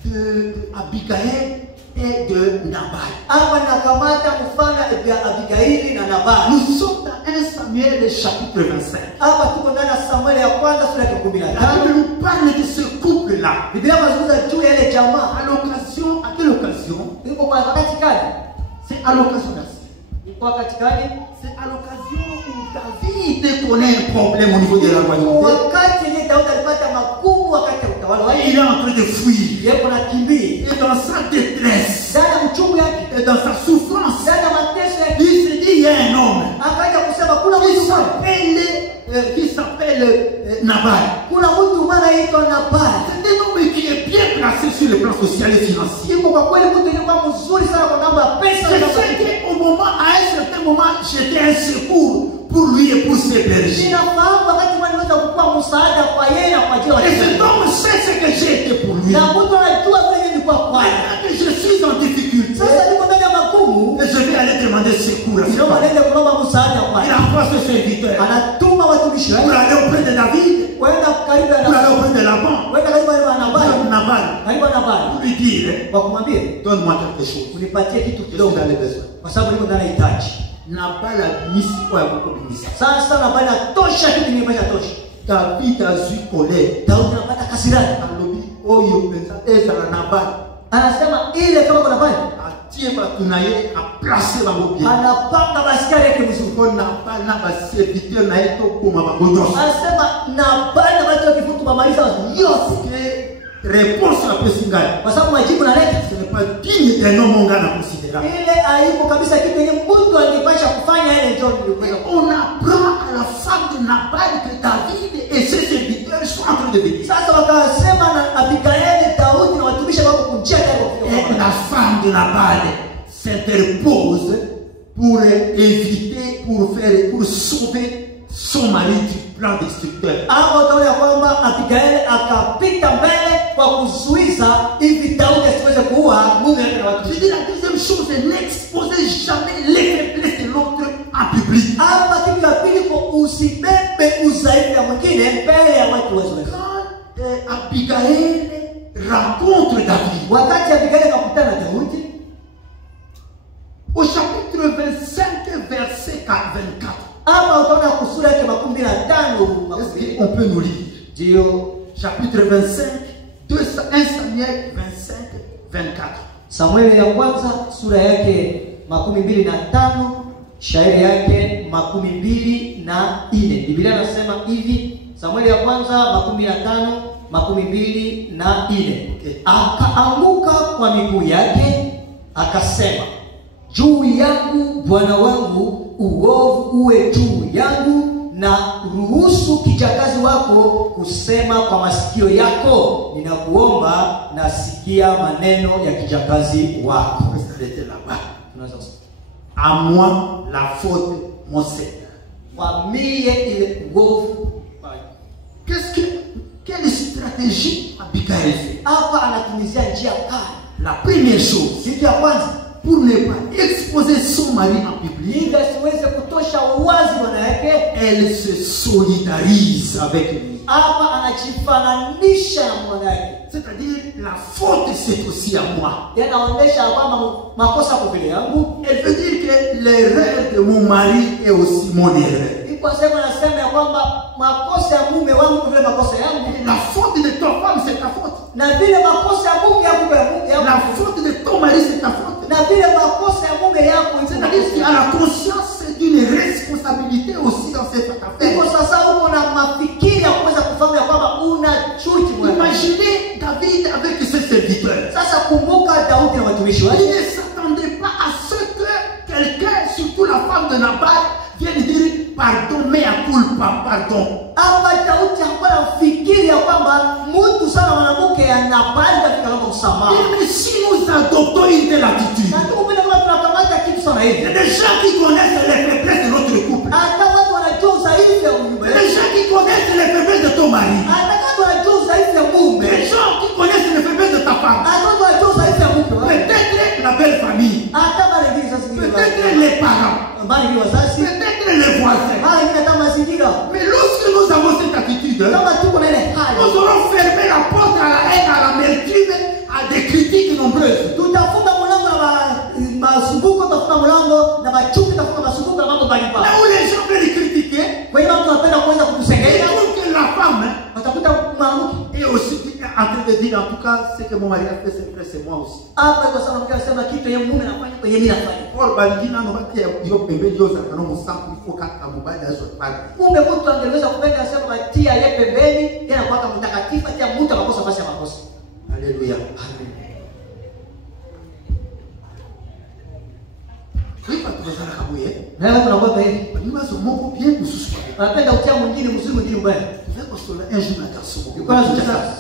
de Abigail et de Nabal. Hapa nakamata mfano ya Abigaili na Nabal. Nous sommes dans 1 Samuel chapitre 25. Hapa tuko ndani ya Samueli ya kwanza sura ya 15. La Bible nous parle de ce couple-là. Biblia inazungumza juu ya ile jamaa. À l'occasion, à quelle occasion? Iko kwa wakati gani? C'est à l'occasion là. Iko wakati gani? C'est à l'occasion où David connaît un problème au niveau de la royauté. Wakati ile Daudi alipata magumu wakati wa utawala wake. Il est en train de fuir. Yeye anakimbia. Et dans sa détresse, Ndani ya uchungu yake, et dans sa souffrance, ndani ya mateso yake, il se dit il y a un homme akaja kusema kuna qui mtu mmoja. s'appelle Nabal. Kuna mtu mmoja anaitwa Nabal. C'est un homme qui est bien placé sur le plan social et financier. Iko kwa kweli mtu aliyekuwa mzuri sana kwa mambo ya pesa. Je sais qu'au moment, à un certain moment, j'étais un secours pour lui et pour ses bergers. Ninafahamu wakati mwana msaada kwa yeye na kwa ajili ya Et watu. cet homme sait ce que j'ai été pour lui. Na mtu anajua vile nilikuwa kwake. Maintenant que je suis en difficulté, Sasa niko ndani ya magumu, et je vais aller demander secours à cet ndio homme. anaenda kuomba msaada Il kwake. envoie ce serviteur Anatuma watumishi pour wake aller auprès de David, kwenda karibu pour na aller auprès de Laban, kwenda karibu na Nabali, Nabal, karibu na Nabali, pour lui dire, kwa kumwambia donne-moi quelque chose. unipatie kitu Je suis kidogo, dans les besoins. kwa sababu niko ndani ya hitaji. Nabal a mis quoi à beaucoup de misa. Sasa Nabali atosha kitu nimepata tosha. David a eu colère. Daudi anapata kasirani, Alobi, oyo penza ezala Nabal. anasema ile kama kuna pale Atie batunaye a placer bango bien. anapanga basikari yake vizuri. Ko Nabal na ba serviteur na eto koma bango nyonso. Anasema Nabali na watu wake futu bamaliza yote, Réponse à Pessingai. kwa sababu majibu naleta Ce n'est pas digne d'un homme on a considéré. ile aibu kabisa, kitu yenye mtu angepasha kufanya ile njoo Et on apprend à la femme de Nabal que David et ses serviteurs sont en train de venir. Sasa wakasema na Abigaili, Daudi na watumishi wako kujia Et la femme de Nabal s'interpose pour éviter, pour sauver son mari du plan destructeur. Hapo utaona kwamba Abigaili akapita mbele kwa kuzuiza hivi Daudi asiweze kuua mume wake na watu. Je dis la deuxième chose, n'exposez jamais les faiblesses de l'autre en public. Hapa kitu ya pili, kwa usibebe udhaifu ya mwingine mbele ya watu wazoefu. Quand Abigail rencontre David, Wakati Abigaili akakutana na Daudi au chapitre 25, verset 24, hapa utaona kusura yake 25. est-ce qu'on peut nous lire? Ndio Chapitre 25, 1 Samuel 25, 24. Samueli ya kwanza sura yake 25, shairi yake 24. Biblia inasema hivi, Samueli ya kwanza 25, 24. Akaanguka kwa miguu yake akasema, juu yangu Bwana wangu, uovu uwe juu yangu, na ruhusu kijakazi wako kusema kwa masikio yako. Ninakuomba, nasikia maneno ya kijakazi wako. À moi la faute, mon Seigneur. Kwa mie ile uovu. Quelle stratégie Abigail fait? Hapa anatumizia njia kali. La première chose, Kitu ya kwanza, pour ne pas exposer son mari en public, ili asiweze kutosha uwazi bwana yake, elle se solidarise avec lui. hapa anajifananisha na mwana yake. C'est-à-dire, la faute c'est aussi à moi. Yanaonyesha kwamba makosa kwa vile yangu. Elle veut dire que l'erreur de mon mari est aussi mon erreur. Kwa sababu anasema ya kwamba makosa ya mume wangu vile makosa yangu. La faute de ton femme c'est ta faute. Na vile makosa ya mume yangu ya mume yangu. La faute de ton mari c'est ta faute. Na vile makosa ya mume yangu. C'est-à-dire qu'il y a la conscience d'une responsabilité aussi dans cette affaire. Kwa sasa uko na mafikiri ya kuweza kufahamu ya kwamba una chuki mwana. Imaginez David avec ses serviteurs. Sasa kumbuka Daudi na watumishi wake. Il ne s'attendait pas à ce que quelqu'un, surtout la femme de Nabal, vienne dire pardon, mea culpa, pardon. Hapa Daudi hakuwa anafikiri ya kwamba mtu sana mwanamke anabali katika roho msamaha. Mais si nous adoptons une telle attitude, Na ndio vile kama tunakamata kitu sana il y hivi. a des gens qui connaissent les faiblesses de notre couple. Hata watu wanajua udhaifu ya Il mume. y a des gens qui connaissent les faiblesses de ton mari. Hata watu wanajua udhaifu ya mume. Des gens qui connaissent les faiblesses de ta femme. Hata watu wanajua udhaifu ya mume. Peut-être la belle famille. Hata mara nyingi sasa Peut-être les parents. mara nyingi wazazi. Peut-être les voisins. Mara nyingi hata mazingira. Mais lorsque nous avons cette attitude, Kama tuko na ile hali, nous aurons fermé la porte à la haine, à l'amertume, à des critiques nombreuses. tutafunga mlango na masumbuko, tutafunga mlango na machuki, tutafunga masumbuko na mambo mbalimbali. Là où les gens veulent critiquer, Kwa hiyo watu wanapenda kuweza ils kutusengenya, trouvent que la femme watakuta mwanamke est aussi en train de dire, en tout cas, ce que mon mari a fait, c'est vrai, c'est moi aussi. hapa kwa sababu mke anasema kitu yeye mume anafanya kwa yeye mimi nafanya. Or, bandina no bate yo pembeni yo zakano musambu ifo kaka mubada zo pale. Kumbe mtu angeweza kupenda asema batia yeye pembeni, yeye anakuwa mtakatifu, atia mtu amakosa basi ya makosa. Alléluia. Amen. Oui, pas trop ça la kabouye. Na leo tunakuwa hivi. Ni mazo moko bien kususu. Anapenda utia mwingine mzuri mwingine mbaya. Vous êtes au un jour na garçon. Yuko na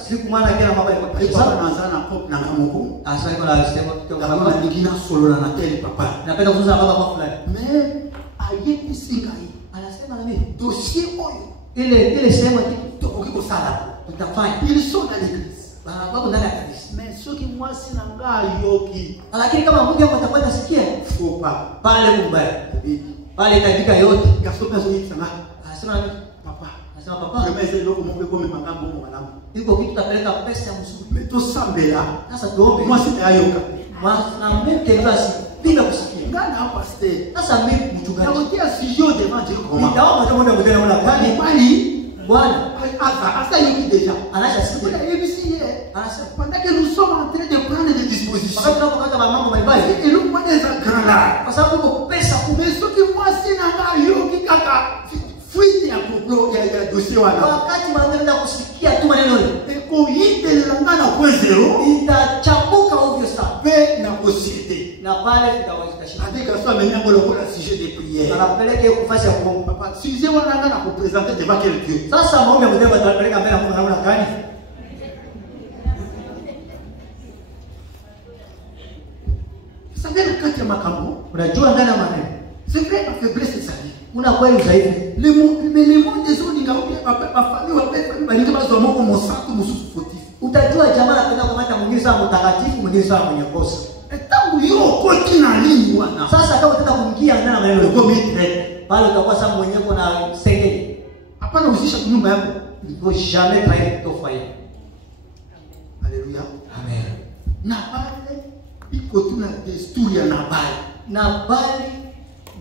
siku maana kila mambo yako Ni kwa papa sababu na zana pop na ngamoko. asa iko na sema kitu Na kama kama ningina solo na tele papa. napenda kuzungumza baba kwa fulani. Mais aye pisinga hii. Anasema na mimi Dossier oyo. ile sema kitu Ils sont dans l'église. Mais ceux qui moi si nanga yoki. Lakini kama Mungu atapata sikia, Faut pas. Pale mbaya. Pale katika yote. Kasoka zote sana. Anasema Papa. Anasema papa. Kama hizo ndio Mungu kwa magambo mwanadamu. Iko kitu tapeleka pesa ya mzuri. Meto sambela. Sasa tuombe. Moi si ayoka. Na Mungu basi bila kusikia. Ngana hapa stay. Sasa mimi mchungaji. Naotea sio devant Dieu comment. Nitaomba tu Mungu mtenda mwana Kwani gani? bali Bwana asa yuki déjà. anaacha sikia. Anasema pendant que nous sommes en train de prendre des dispositions. Wakati tunapokata mambo mbalimbali. Et nous prenons des grands. Kwa sababu uko pesa Mais ce qui moi si nanga yoki kaka fuite ya complot ya dossier wana. wakati mnaenda kusikia tu maneno yale. Eko yite langana kwa 0 Itachapuka ovyo sana. pe na société. Na pale tutawazikashika. Adika soit même un le sujet de prière. Anapeleka kufasi ya kuomba. Papa, sujet wana ngana ku présenter devant quel Dieu. Sasa maombi ya mtenda tutapeleka mbele ya Mungu namna gani? Ça vient le kati ya makambo. Unajua ndani ya maneno. C'est vrai la faiblesse de sa vie. Una kweli udhaifu. Le monde des autres ninga ukia papa famille wa papa balinga bazo moko mosaku mususu fautif. Utajua jamaa anapenda kumata mwingine sana mtakatifu, mwingine sana mwenye kosa. Etangu yo koti na lini wana. Sasa kama unataka kumkia ndani ya maneno Uko mitre. pale utakuwa sasa mwenyewe na sengeni. Hapana uzisha nyumba yako. Il faut jamais trahir ton foyer. Alléluia. Amen. Na pale iko tu na desturi ya Nabali. Nabali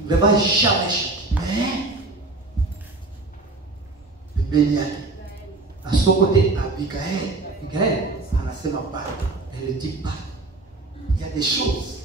ne va jamais chuter. Mais pembeni yake À son côté, Abigail anasema pale, elle dit pas. il y a des choses.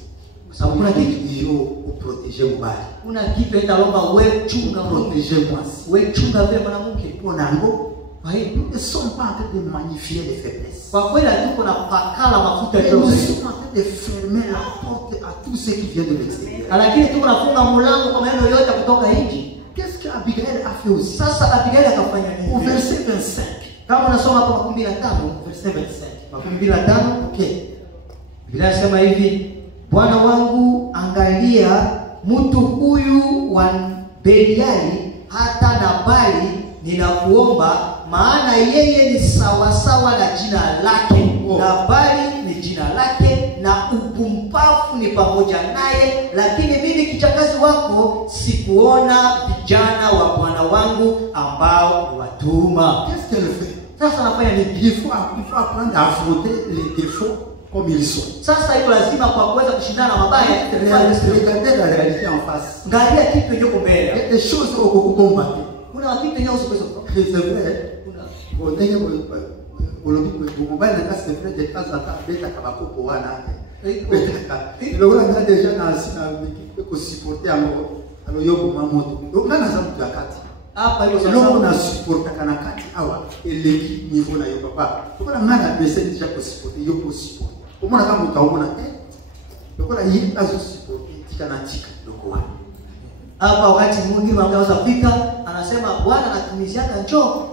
Sababu kuna kitu hiyo uproteger mbali. Kuna kitu italomba wewe chunga Protéger moi. wewe chunga vile mwanamke. Ponango, Kwa hiyo nous ne sommes pas en train de magnifier les faiblesses. kwa kweli tuko na pakala mafuta ya Nous Yesu. sommes en train de fermer la porte à tous ceux qui viennent de l'extérieur. Lakini tuko nafunga mlango kwa maneno yote kutoka nje. Qu'est-ce qu'Abigail a fait aussi? Sasa Abigail akafanya Au nini? verset 25. Kama unasoma hapo 25, Verset 25. 25, Ok. Biblia inasema hivi, Bwana wangu angalia mtu huyu wa Beliali hata Nabali ninakuomba, maana yeye ni sawasawa na jina lake. Nabali ni jina lake na upumbavu ni pamoja naye, lakini mimi kijakazi wako sikuona vijana wa bwana wangu ambao watuma. Qu'est-ce qu'elle fait? Sasa anafanya nini? Il faut apprendre à affronter les défauts comme ils sont. Sasa iko lazima kwa kuweza kushindana na mabaya. Regardez la réalité en face. Angalia kitu yenye Il y mbele. a des choses au combattre. Kuna kitu yenye usiweza kutoka. C'est vrai. Kuna Bon, ndenge combattre c'est vrai de temps en temps beta kabako wana. Le gars déjà na ko supporter alo yoko mamoto. Donc là na zamu yakati. hapa hiyo Selon on a sasa. supporté kana kati awa eleki niveau na yo papa. Kwa ngana pesa déjà ko supporter yo ko supporter. Omona kama utaona lokola hii azo supporter tikana tika loko wana. Hapa wakati mwingine wanaweza fika, anasema Bwana anatumizaka njoo,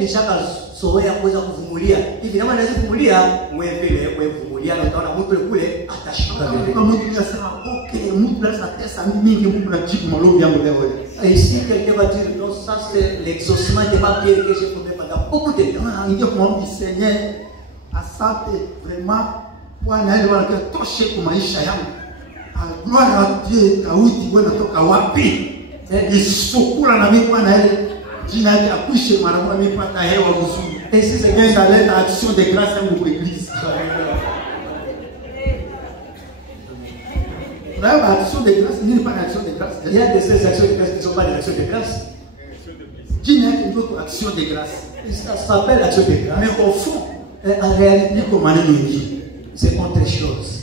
nishaka soea kuweza kuvumilia. Hivi kama naweza kuvumilia, mwe vile kuvumilia na utaona mtu kule atashinda vile. Kama mtu anasema okay, mtu anaweza tesa mingi Mungu anajibu maombi yangu leo. Ici quelqu'un va dire non, ça c'est l'exaucement de ma prière que j'ai fait pendant beaucoup de temps. Ingia kumwomba Seigneur, asante vraiment Bwana ile wana toshe kwa maisha yangu. Gloire à Dieu, Daudi wewe unatoka wapi? Isifukula na mimi Bwana ile jina yake akwishe mara moja mimi pata hewa nzuri. Et si c'est Nenda leta action de grâce yangu kwa église. Là, action de grâce, nini pas action de grâce? il y a des actions de grâce qui ne sont pas des actions de grâce. Jina yake ndio action de grâce. Ça s'appelle action de grâce. Mais au fond, En réalité, niko maneno mengi. c'est autre chose.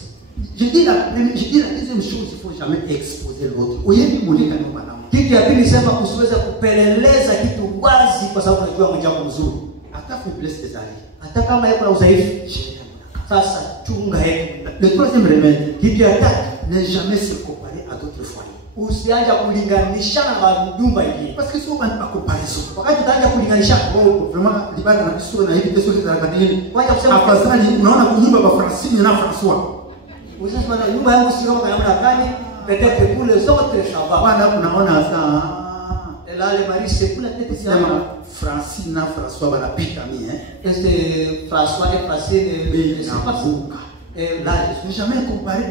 Je dis la deuxième chose, il ne faut jamais exposer l'autre. Oyebi mulika ni mwanamke. Kitu ya pili sema usiweze kupeleleza kitu wazi kwa sababu unajua mwenzako mzuri. Hata faiblesse des alliés. Hata kama yako na udhaifu. Sasa chunga hebu. Le troisième remède, Kitu ya tatu, ne jamais se comparer à d'autres foyers. usianze kulinganishana na huduma ingine. Parce que si on ne pas comparaison, Wakati utaanza kulinganishana, vraiment libana na biso na hivi kesho za kadiri. wacha kusema Afadhali unaona kunyumba ba Francine na François. usisema na nyumba yangu si kama namna gani, peut-être pour les autres ça va. Bwana unaona sasa là les maris c'est pour la tête ici. Francina, François, va la pita mi, hein. Este François est passé de c'est pas ça. Et là, je ne suis jamais comparé.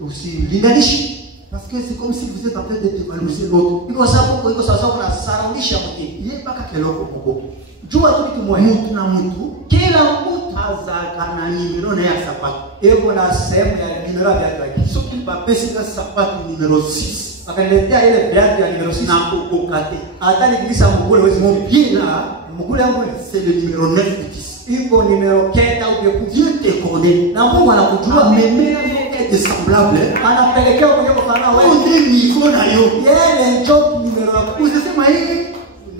Aussi linganishi. Parce que c'est comme si vous êtes en train de dévaloriser l'autre. Iko sawa kuna saraundisha mwingine. Yeye mpaka keloko moko. Jua tu kitu moja. Mtu na mtu. Kila mtu azaka na nimero na ya sapato. Eko na sehemu ya nimero ya viatu yake. Soki bapesika sapato numero 6. Akaniletea ile viatu ya numero 6 na kokokate. Hata nikilisa mgule wezi bien là, mgule yangu c'est le numéro 9 ou 10. Iko numero 15 au 10. Dieu te connaît. Na Mungu anakujua. Meme est semblable. Anapelekea kwenye kufanana wewe. On est niveau na yo. Yeye ndio numero ya usisema hii.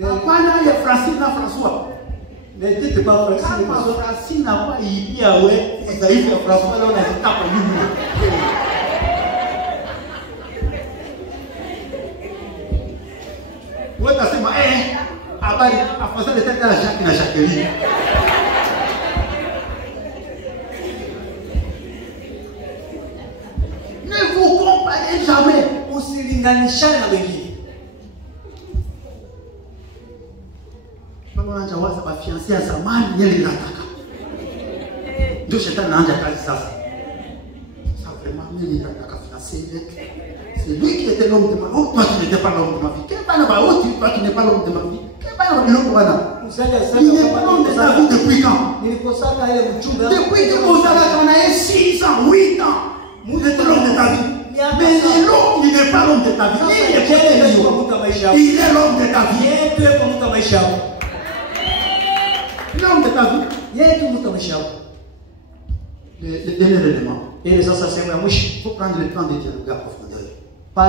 Hapana ya Francine na François. Ne dites pas Francine. Kama Francine na kwa ibia wewe, udhaifu ya François leo unazitaka nyuma. Wewe utasema habari afadhali tena Jacques na Jacqueline. Ne vous comparez jamais. Usilinganishane na wengine. Baba anaanza waza ba fiancé ya zamani yeye linataka. Ndio shetani anaanza kazi sasa. Ça vraiment mimi nataka fiancé avec. C'est lui qui était l'homme de ma vie. Toi tu n'étais pas l'homme de ma vie. Quel pas là-bas, toi tu n'es pas l'homme de ma vie. Quel pas l'homme là. Il n'est pas l'homme de ta vie depuis quand? Depuis que vous avez 6 ans, 8 ans. Vous êtes l'homme de ta vie. Mais l'homme, il n'est pas l'homme de ta vie. Il est l'homme de ta vie. L'homme de ta vie. Le dernier élément. Il faut prendre le temps de dialoguer à profondeur. Oui,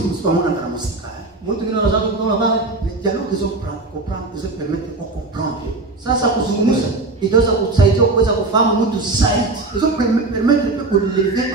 nous sommes en train de musique. Les dialogues ils ont comprendre, ils permettent de comprendre. Sasa kuzungumza itaweza kusaidia kuweza kufahamu mtu zaidi. Ils ont permettre de lever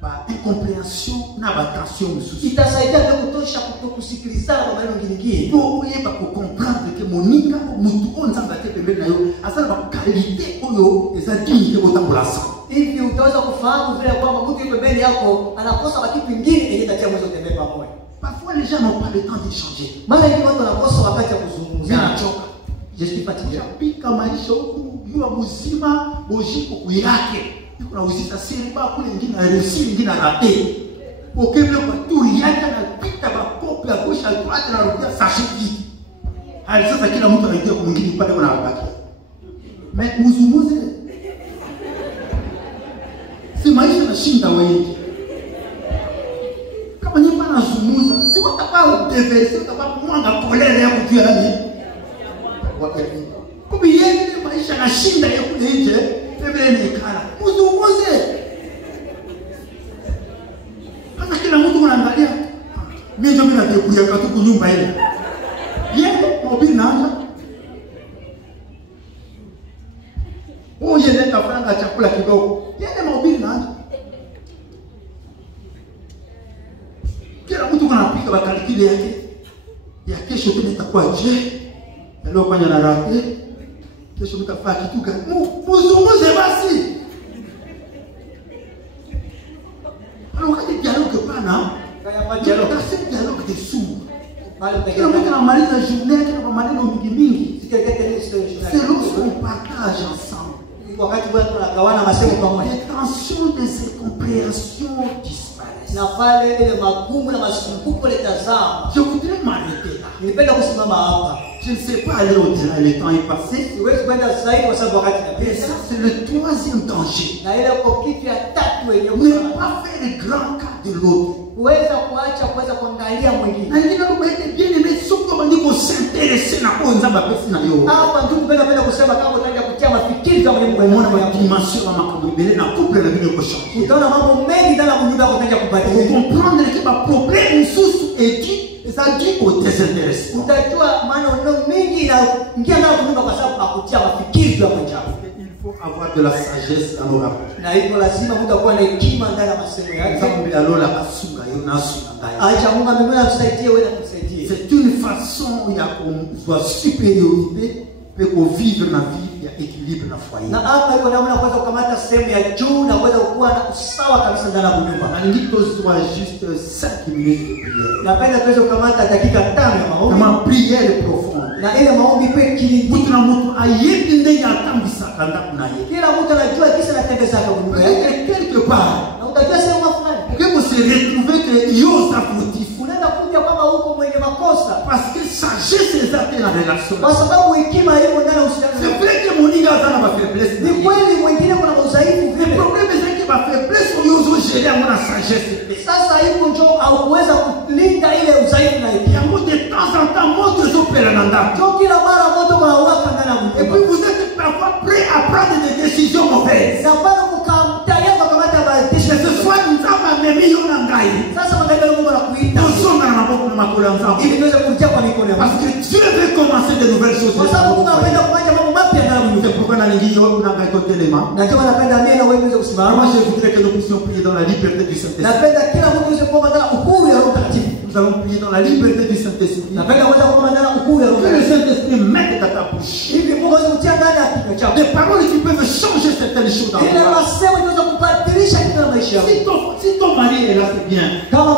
par incompréhension na attention msusu. Itasaidia kwa kutosha kutokusikilizana kwa maneno mengine. Pour yeba ku comprendre que moninga mutu onzanga te pembeni na yo asala ba qualité oyo ezadini ke botambolasa. Hivi utaweza kufahamu vile kwamba mtu yuko pembeni yako anakosa kitu kingine yenye tatia mwezo tembea pamoja. Parfois les gens n'ont pas le temps d'échanger. Mara nyingi watu wanakosa wakati wa kuzungumza. Nachoka. Je suis fatigué. Pika maisha huku yua mzima bojiko kuyake. Niko na uzita siri ba kule nyingine na réussir nyingine na rater. Okebele kwa turi yake na pita ba pop ya gauche à droite na rudia sachet vite. Hali sasa kila mtu anaingia kwa mwingine pale kuna baki. Mais mzumuze. Si maisha na shinda wengi. Kama nyinyi mnazungumza, si watapaa deverser, watapaa mwanga kolele ya kujua nani. Kwa yeye maisha na shinda ya kule nje, bebe ni kala. Mzunguze. Hata kila mtu anaangalia. Mimi ndio ninakuja katuku nyumba ile. Yeye mobili naanza. Oje leta franga chakula kidogo. Yeye mobili naanza. Kila mtu anapika bakalikile yake. Ya kesho tena itakuwa je? Leo fanya na rate. Kesho mtafanya kitu gani? Mzungumze basi. Alors wakati dialogue pana, dialogue c'est dialogue de sourds. Kila mtu anamaliza journée kwa maneno mingi. C'est lorsqu'on partage ensemble. Wakati bwana tunagawana masemo pamoja. Les tensions des incompréhensions disparaissent. Na pale ile magumu na masumbuko letazama. Je voudrais m'arrêter là. Nilipenda kusimama hapa. Je ne sais pas aller au-delà, le temps est passé. Siwezi kwenda zaidi kwa sababu wakati Et ça, c'est le troisième danger. na ile kwa kitu ya tatu yenyewe Ne pas faire le grand cas de l'autre. kuweza kuacha kuweza kuangalia mwingine. Na ingine kama ete bien aimé, sauf kama niko s'intéresser na kwanza bapesi na yo. Hapa ndugu penda kusema kama utaenda kutia mafikiri kama Mungu Umeona mwenyewe. dimension ya makabila na couple na vile kwa changer. Utaona mambo mengi ndani ya kunyumba kutaja Pour kubadilika. comprendre que ma problème sous est dû, ça dit au désintéressement. Utajua maana ndio mingi na ingia ndani ya kunyumba kwa sababu akutia mafikiri ya mwenzako. Il faut avoir de la sagesse dans nos rapports. Na hivyo lazima mtu akuwa na hekima ndani ya masemo yake. Nzambe alola basunga yo nasunga ngai. Acha Mungu amemwona amsaidie wewe na kumsaidia. C'est une façon ya qu'on soit supériorité pour vivre la vie ya équilibre na foyer. Na hapa iko namna kuweza kukamata sehemu ya juu na kuweza kuwa na usawa kabisa ndani ya nyumba. Na nilitozwa juste 5 minutes de prière. Napenda tuweze kukamata dakika 5 ya maombi. Kama prière profonde. Na ile maombi kwa kilindi. Mtu na mtu ayebi ndenge atambisaka ndaku na yeye. Kila mtu anajua kisa anatembeza kwa Mungu. Quelque part. Na utajua sehemu fulani. Que vous se retrouvez que yosa fautif. Unaenda kuja kama huko mwenye makosa. Parce que sagesse est dans la relation. Kwa sababu hekima iko ndani ya uhusiano. C'est vrai que moninga azana ba faiblesse. Ni kweli mwingine kuna udhaifu vile. Le problème c'est que ba faiblesse yozo gérer mon sagesse. Sasa hiyo ndio au kuweza kulinda ile udhaifu na hekima. Yango de temps en temps moto zopela na ndako. Ndio kila mara moto kwa waka ndani ya Mungu. Et puis vous êtes parfois prêt à prendre des décisions mauvaises. Na bado mkamtayari kukamata Que ce soit nzamba memi yona ngai. sasa magari Mungu anakuita. Tozonga na maboko na makolo ya nzamba. Ili tuweze kurudia kwa mikono ya Parce que Dieu veut commencer de nouvelles choses. Kwa sababu Mungu anapenda kufanya mambo mapya ndani ya Mungu. C'est pourquoi na lingi yo na ngai kotelema. Na ndio anapenda mimi na wewe tuweze kusimama. Moi je voudrais que nous puissions prier dans la liberté du Saint-Esprit. Napenda kila mtu aweze kuomba ndani uhuru ya Roho Mtakatifu. Nous allons prier dans la liberté du Saint-Esprit. Napenda kuweza kuomba ndani uhuru ya Roho Que le Mtakatifu. Saint-Esprit mette dans ta bouche Hivi Mungu aweze kutia ndani ya kinywa chako. des paroles qui peuvent changer certaines choses dans Ile ta vie. masemo inaweza kubadilisha kitu na maisha yako. Si ton mari est là, c'est bien. Kama